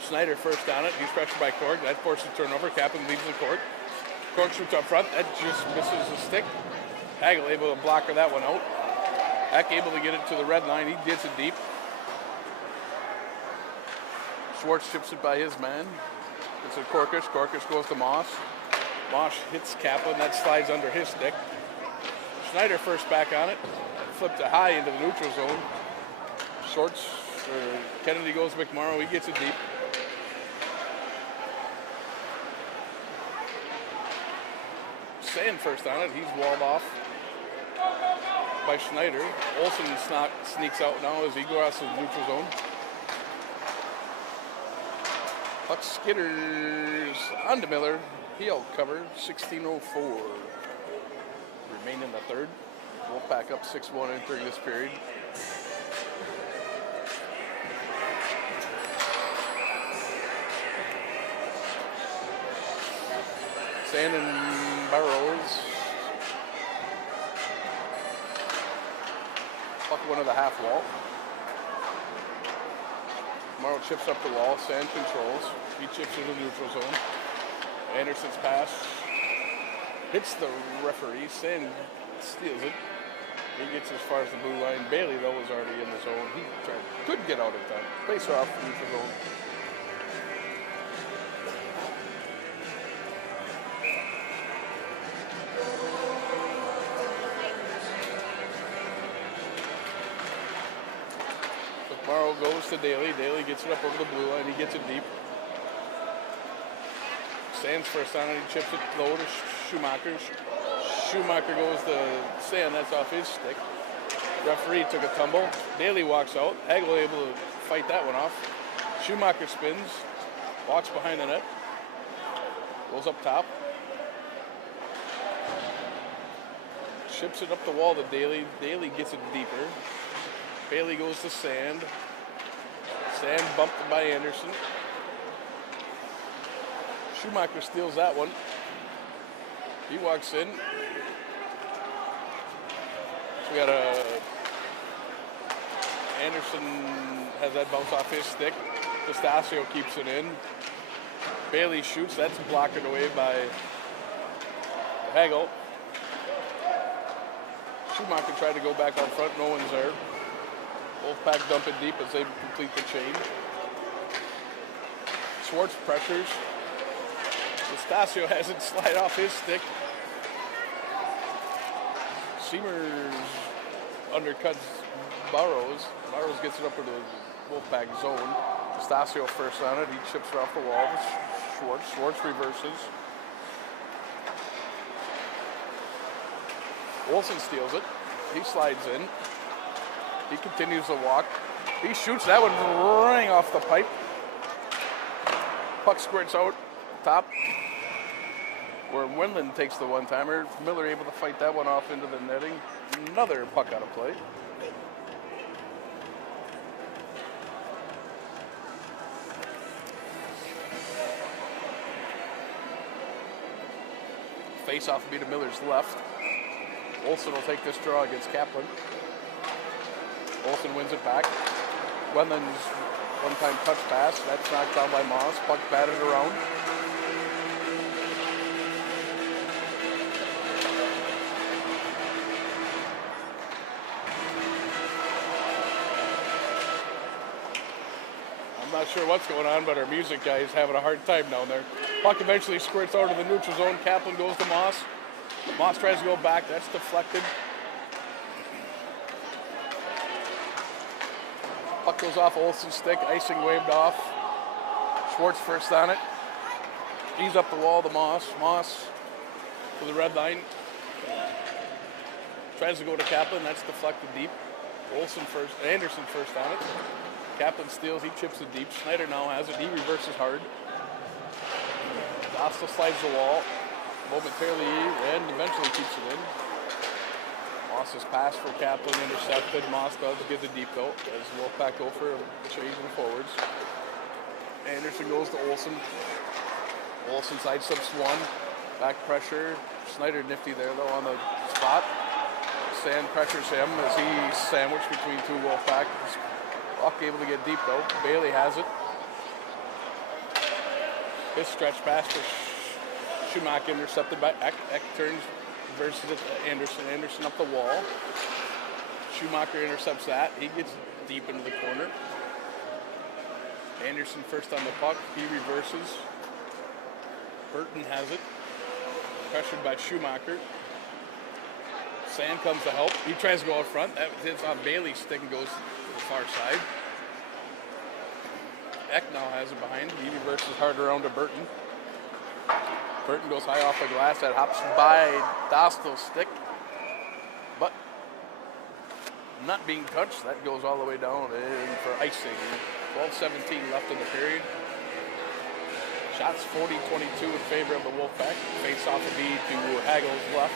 Snyder first on it. He's pressured by Cork. That forces turnover. Kaplan leaves the court. Cork shoots up front. That just misses the stick. Hagel able to block that one out. Heck able to get it to the red line. He gets it deep. Schwartz chips it by his man. It's a Corkish. Corkish goes to Moss. Moss hits Kaplan. That slides under his stick. Snyder first back on it. Flipped it high into the neutral zone. Schwartz, or Kennedy goes to McMorrow. He gets it deep. Sand first on it. He's walled off by Schneider. Olsen sneaks out now as he goes out to the neutral zone. Puck skitters onto Miller. He'll cover 16:04. Remain in the third. Wolfpack up 6-1 entering this period. Sand and Burrows. Puck one of the half wall. Morrow chips up the wall. Sand controls. He chips into the neutral zone. Anderson's pass hits the referee. Sand steals it. He gets as far as the blue line. Bailey, though, was already in the zone. He couldn't get out in time. Face off neutral zone. Morrow goes to Daly. Daly gets it up over the blue line. He gets it deep. Sand's first on it. He chips it low to Schumacher. Schumacher goes to Sand. That's off his stick. Referee took a tumble. Daly walks out. Hagel able to fight that one off. Schumacher spins. Walks behind the net. Goes up top. Chips it up the wall to Daly. Daly gets it deeper. Bailey goes to Sand. Sand bumped by Anderson. Schumacher steals that one. He walks in. So we got Anderson has that bounce off his stick. Pistasio keeps it in. Bailey shoots. That's blocked away by Hagel. Schumacher tried to go back out front. No one's there. Wolfpack dump it deep as they complete the change. Schwartz pressures. Pistasio has it slide off his stick. Seamers undercuts Burrows. Burrows gets it up into the Wolfpack zone. Pistasio first on it. He chips it off the wall with Schwartz. Schwartz reverses. Olsen steals it. He slides in. He continues to walk. He shoots that one right off the pipe. Puck squirts out top. Where Wendland takes the one-timer. Miller able to fight that one off into the netting. Another puck out of play. Face-off will be to Miller's left. Olsen will take this draw against Kaplan. Olsen wins it back. Wendland's one-time touch pass. That's knocked down by Moss. Puck batted around. I'm not sure what's going on, but our music guy is having a hard time down there. Puck eventually squirts out of the neutral zone. Kaplan goes to Moss. Moss tries to go back. That's deflected. Puck goes off Olsen's stick. Icing waved off. Schwartz first on it. He's up the wall to Moss. Moss to the red line. Tries to go to Kaplan. That's deflected deep. Olsen first. Anderson first on it. Kaplan steals. He chips it deep. Schneider now has it. He reverses hard. Costa slides the wall momentarily and eventually keeps it in. Moss's pass for Kaplan intercepted. Moss does get the deep though as Wolfpack go for a change in forwards. Anderson goes to Olsen. Olsen sidesteps one. Back pressure. Schneider nifty there though on the spot. Sand pressures him as he's sandwiched between two Wolfpack. Puck able to get deep though. Bailey has it. This stretch pass for Schumacher intercepted by Eck. Eck turns, versus it to Anderson. Anderson up the wall. Schumacher intercepts that. He gets deep into the corner. Anderson first on the puck. He reverses. Burton has it. Pressured by Schumacher. Sand comes to help. He tries to go out front. That hits on Bailey's stick and goes to the far side. Eck now has it behind. He reverses hard around to Burton. Burton goes high off the glass. That hops by Dostal's stick. But not being touched. That goes all the way down in for icing. 12-17 left in the period. Shots 40-22 in favor of the Wolfpack. Face off to be to Hagel's left.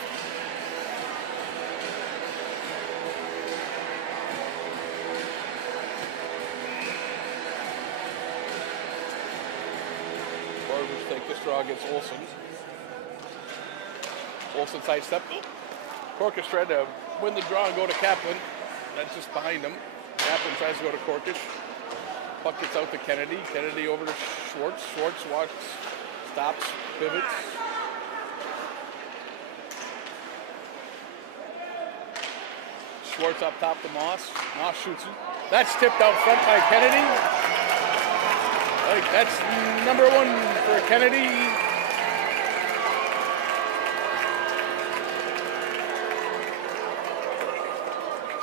Warriors take this draw against Olsen. Olsen side step. Corkish tried to win the draw and go to Kaplan. That's just behind him. Kaplan tries to go to Corkish. Puck gets out to Kennedy. Kennedy over to Schwartz. Schwartz walks, stops, pivots. Schwartz up top to Moss. Moss shoots it. That's tipped out front by Kennedy. Like, that's number one for Kennedy.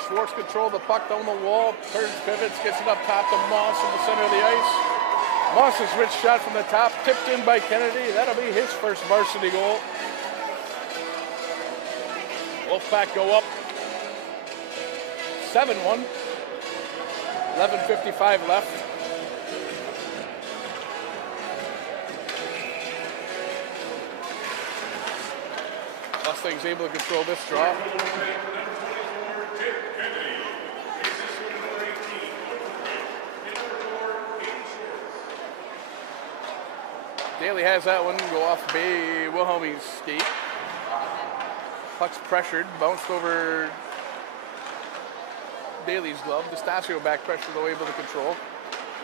Schwartz controlled the puck down the wall, turns, pivots, gets it up top to Moss in the center of the ice. Moss's rich shot from the top, tipped in by Kennedy. That'll be his first varsity goal. Wolfpack go up 7-1. 11:55 left. Mustang's able to control this draw. Daly has that one go off Wilhelmie's skate. Puck's pressured, bounced over Daly's glove. D'Estasio back pressure though able to control.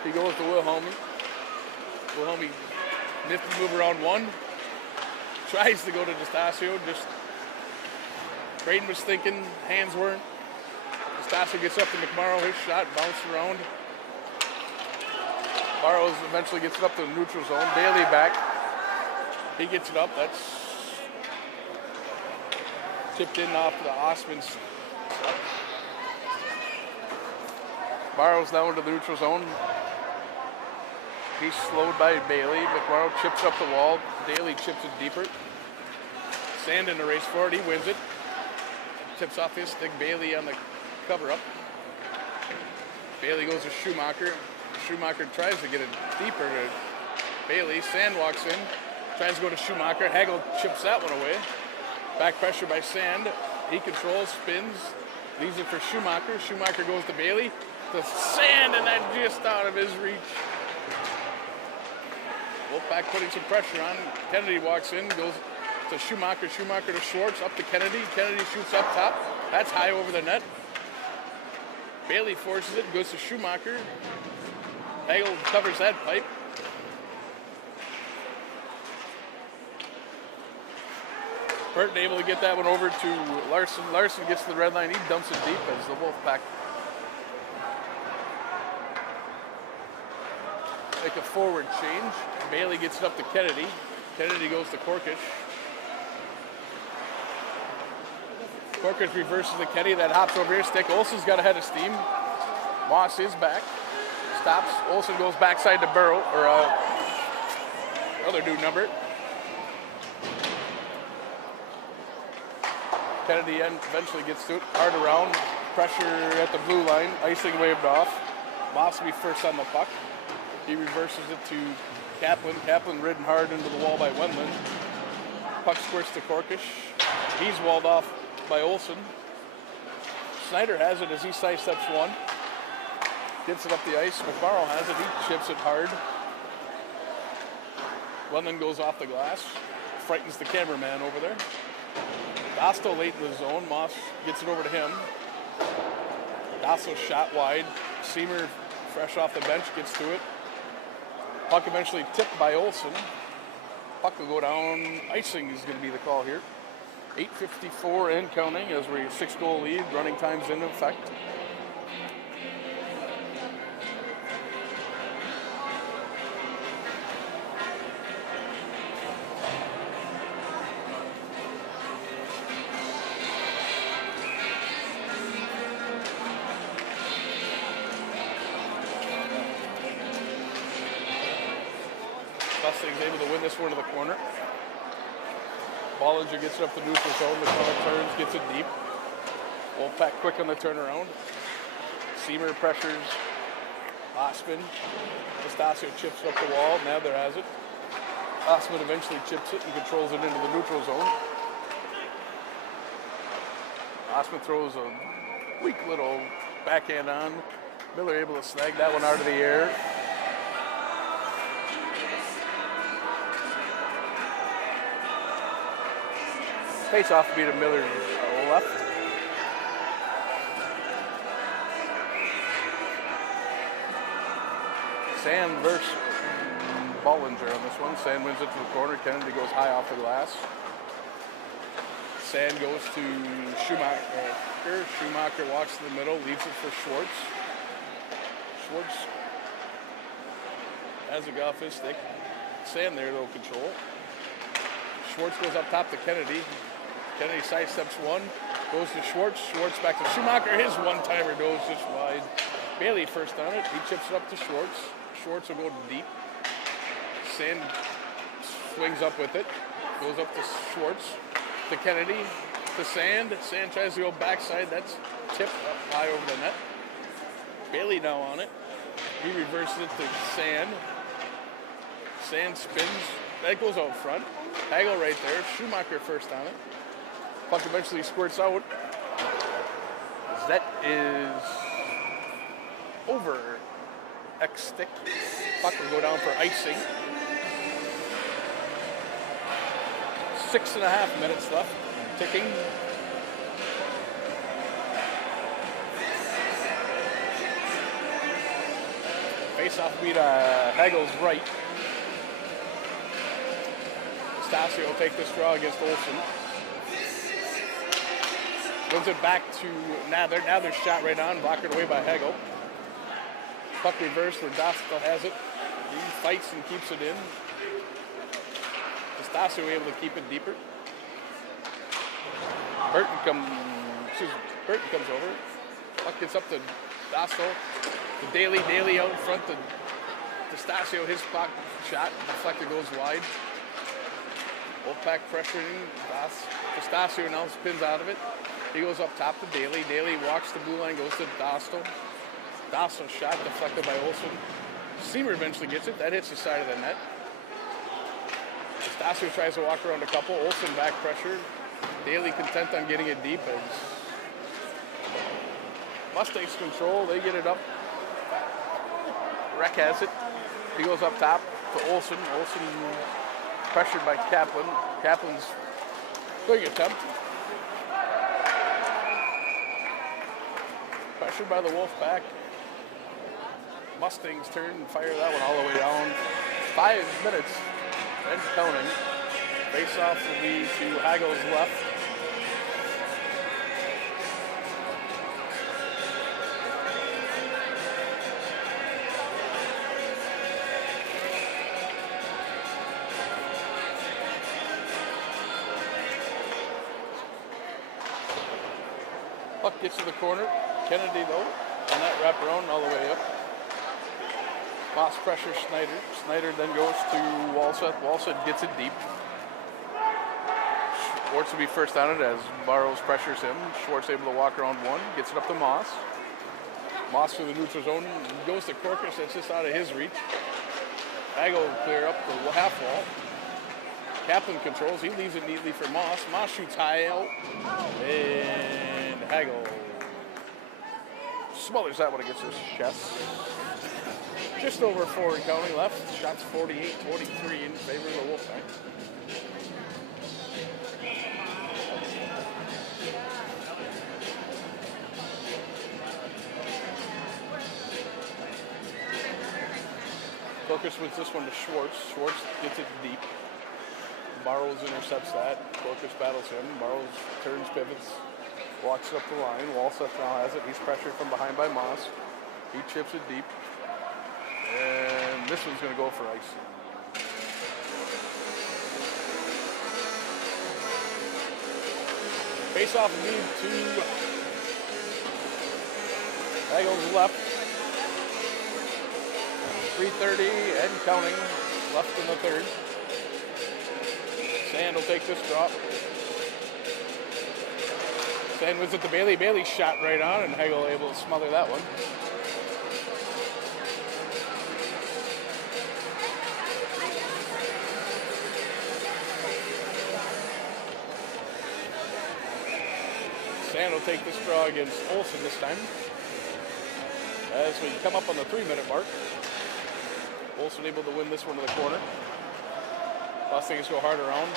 He goes to Wilhelmie. Wilhelmie nifty move around one. Tries to go to D'Estasio. Just Braden was thinking, hands weren't. D'Estasio gets up to McMorrow. His shot bounced around. Barrows eventually gets it up to the neutral zone. Bailey back. He gets it up. That's tipped in off the Osmond's stuff. Barrows down to the neutral zone. He's slowed by Bailey. McMorrow chips up the wall. Daly chips it deeper. Sand in the race for it. He wins it. Tips off his stick. Bailey on the cover-up. Bailey goes to Schumacher. Schumacher tries to get it deeper to Bailey. Sand walks in. Tries to go to Schumacher. Hagel chips that one away. Back pressure by Sand. He controls, spins. Leaves it for Schumacher. Schumacher goes to Bailey. To Sand, and that just out of his reach. Wolfpack putting some pressure on. Kennedy walks in, goes to Schumacher. Schumacher to Schwartz, up to Kennedy. Kennedy shoots up top. That's high over the net. Bailey forces it, goes to Schumacher. Hagel covers that pipe. Burton able to get that one over to Larson. Larson gets to the red line. He dumps it deep as the Wolfpack make a forward change. Bailey gets it up to Kennedy. Kennedy goes to Corkish. Corkish reverses the Kennedy. That hops over his stick. Olsen's got a head of steam. Moss is back. Stops. Olsen goes backside to Burrow, or other dude number. Kennedy eventually gets to it. Hard around. Pressure at the blue line. Icing waved off. Moss will be first on the puck. He reverses it to Kaplan. Kaplan ridden hard into the wall by Wendland. Puck squirts to Corkish. He's walled off by Olsen. Snyder has it as he sidesteps one. Gets it up the ice. McMorrow has it. He chips it hard. Wendland goes off the glass. Frightens the cameraman over there. Dosto late in the zone. Moss gets it over to him. Dosto shot wide. Seamer, fresh off the bench, gets to it. Puck eventually tipped by Olsen. Puck will go down. Icing is going to be the call here. 8:54 and counting as we're 6-goal lead. Running time's in effect. Mustang's able to win this one to the corner. Bollinger gets it up the neutral zone. The corner turns, gets it deep. Wolfpack quick on the turnaround. Seamer pressures Osman. Nastasio chips it up the wall. Mather has it. Osman eventually chips it and controls it into the neutral zone. Osman throws a weak little backhand on. Miller able to snag that one out of the air. Face-off beat of Miller left. Sand versus Bollinger on this one. Sand wins it to the corner. Kennedy goes high off the glass. Sand goes to Schumacher. Schumacher walks to the middle, leaves it for Schwartz. Schwartz has a off his stick. Sand there, though, control. Schwartz goes up top to Kennedy. Kennedy sidesteps one, goes to Schwartz. Schwartz back to Schumacher. His one-timer goes just wide. Bailey first on it. He chips it up to Schwartz. Schwartz will go deep. Sand swings up with it. Goes up to Schwartz. To Kennedy. To Sand. Sand tries to go backside. That's tipped up high over the net. Bailey now on it. He reverses it to Sand. Sand spins. That goes out front. Hagel right there. Schumacher first on it. Puck eventually squirts out. That is over X stick. Puck will go down for icing. 6.5 minutes left. Ticking. Face-off beat Hagel's right. Stasio will take this draw against Olsen. Wins it back to Nather. Nather's shot right on, blocked away by Hagel. Puck reverse where Dostal has it. He fights and keeps it in. Stasio able to keep it deeper. Burton comes over. Puck gets up to Dostal. To Daly. Daly out in front to Stasio. His puck shot. Deflector goes wide. Wolfpack pressuring Stasio now spins out of it. He goes up top to Daly. Daly walks the blue line, goes to Dostal. Dostal shot deflected by Olsen. Seamer eventually gets it. That hits the side of the net. Stasio tries to walk around a couple. Olsen back pressure. Daly content on getting it deep as Mustangs control. They get it up. Reck has it. He goes up top to Olsen. Olsen pressured by Kaplan. Kaplan's big attempt. Pressured by the Wolfpack. Mustangs turn and fire that one all the way down. 5 minutes and counting. Face-off will be to Hagel's left. Puck gets to the corner. Kennedy, though, on that wraparound all the way up. Moss pressure Snyder. Snyder then goes to Walseth. Walseth gets it deep. Schwartz will be first on it as Barrows pressures him. Schwartz able to walk around one. Gets it up to Moss. Moss through the neutral zone. Goes to Corkus. That's just out of his reach. Hagel will clear up the half wall. Kaplan controls. He leaves it neatly for Moss. Moss shoots high out. And Hagel smothers that one against his chest. Just over 4 and counting left. Shots 48-43 in favor of the Wolfpack. Dorcas wins this one to Schwartz. Schwartz gets it deep. Barrows intercepts that. Dorcas battles him. Barrows turns, pivots, walks it up the line. Walseth now has it. He's pressured from behind by Moss. He chips it deep. And this one's going to go for ice. Face off lead to Hagel's left. 3:30 and counting left in the third. Sand will take this drop. Sand wins it to Bailey. Bailey shot right on, and Hegel able to smother that one. Sand will take this draw against Olsen this time. As we come up on the 3-minute mark. Olsen able to win this one to the corner. Mustangs go hard around.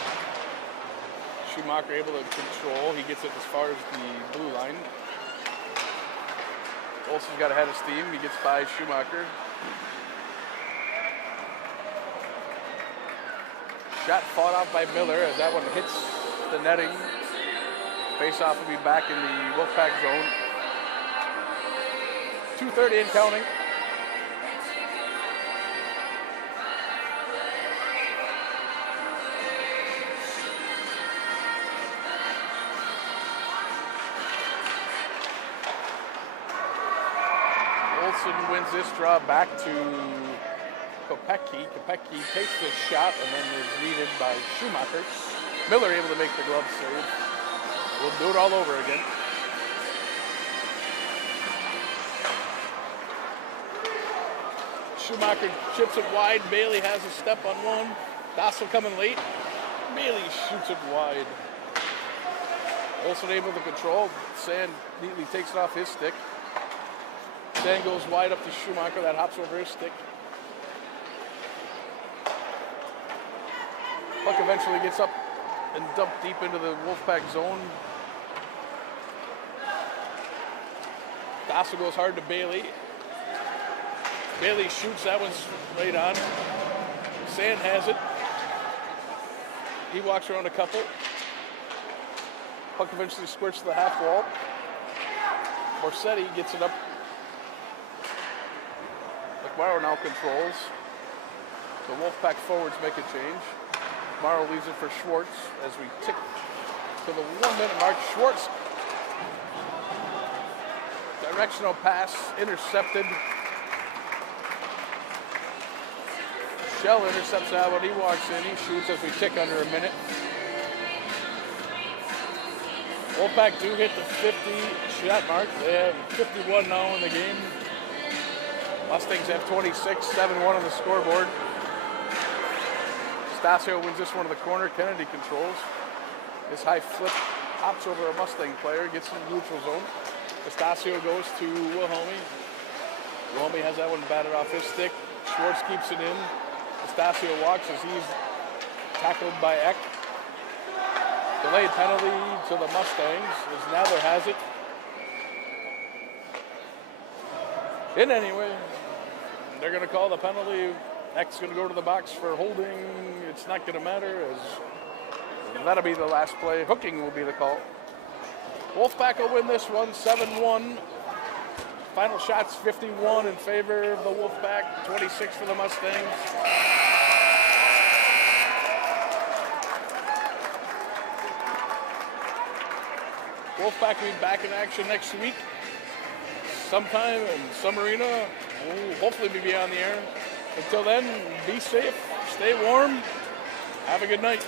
Schumacher able to control. He gets it as far as the blue line. Olsen's got ahead of steam. He gets by Schumacher. Shot fought off by Miller as that one hits the netting. Face-off will be back in the Wolfpack zone. 2:30 and counting. Olsen wins this draw back to Kopecky. Kopecky takes the shot and then is leaded by Schumacher. Miller able to make the glove save. We'll do it all over again. Schumacher chips it wide. Bailey has a step on one. Dossel coming late. Bailey shoots it wide. Olsen able to control. Sand neatly takes it off his stick. Sand goes wide up to Schumacher. That hops over his stick. Puck eventually gets up and dumped deep into the Wolfpack zone. Dossel goes hard to Bailey. Bailey shoots, that one's right on. Sand has it. He walks around a couple. Puck eventually squirts to the half wall. Morsetti gets it up. McMorrow now controls. The Wolfpack forwards make a change. McMorrow leaves it for Schwartz as we tick to the 1-minute mark. Schwartz, directional pass, intercepted. Shell intercepts that when he walks in. He shoots as we tick under a minute. Wolfpack do hit the 50 shot mark. They have 51 now in the game. Mustangs have 26, 7-1 on the scoreboard. Stasio wins this one to the corner. Kennedy controls. This high flip hops over a Mustang player, gets in the neutral zone. Stasio goes to Wilhelmy. Wilhelmy has that one batted off his stick. Schwartz keeps it in. Stasio walks as he's tackled by Eck. Delayed penalty to the Mustangs as Nadler has it. In anyway, they're going to call the penalty. Eck's going to go to the box for holding. It's not going to matter as that'll be the last play. Hooking will be the call. Wolfpack will win this one, 7-1. Final shots, 51 in favor of the Wolfpack, 26 for the Mustangs. Wolfpack will be back in action next week. Sometime in some arena. We'll hopefully be on the air. Until then, be safe, stay warm, have a good night.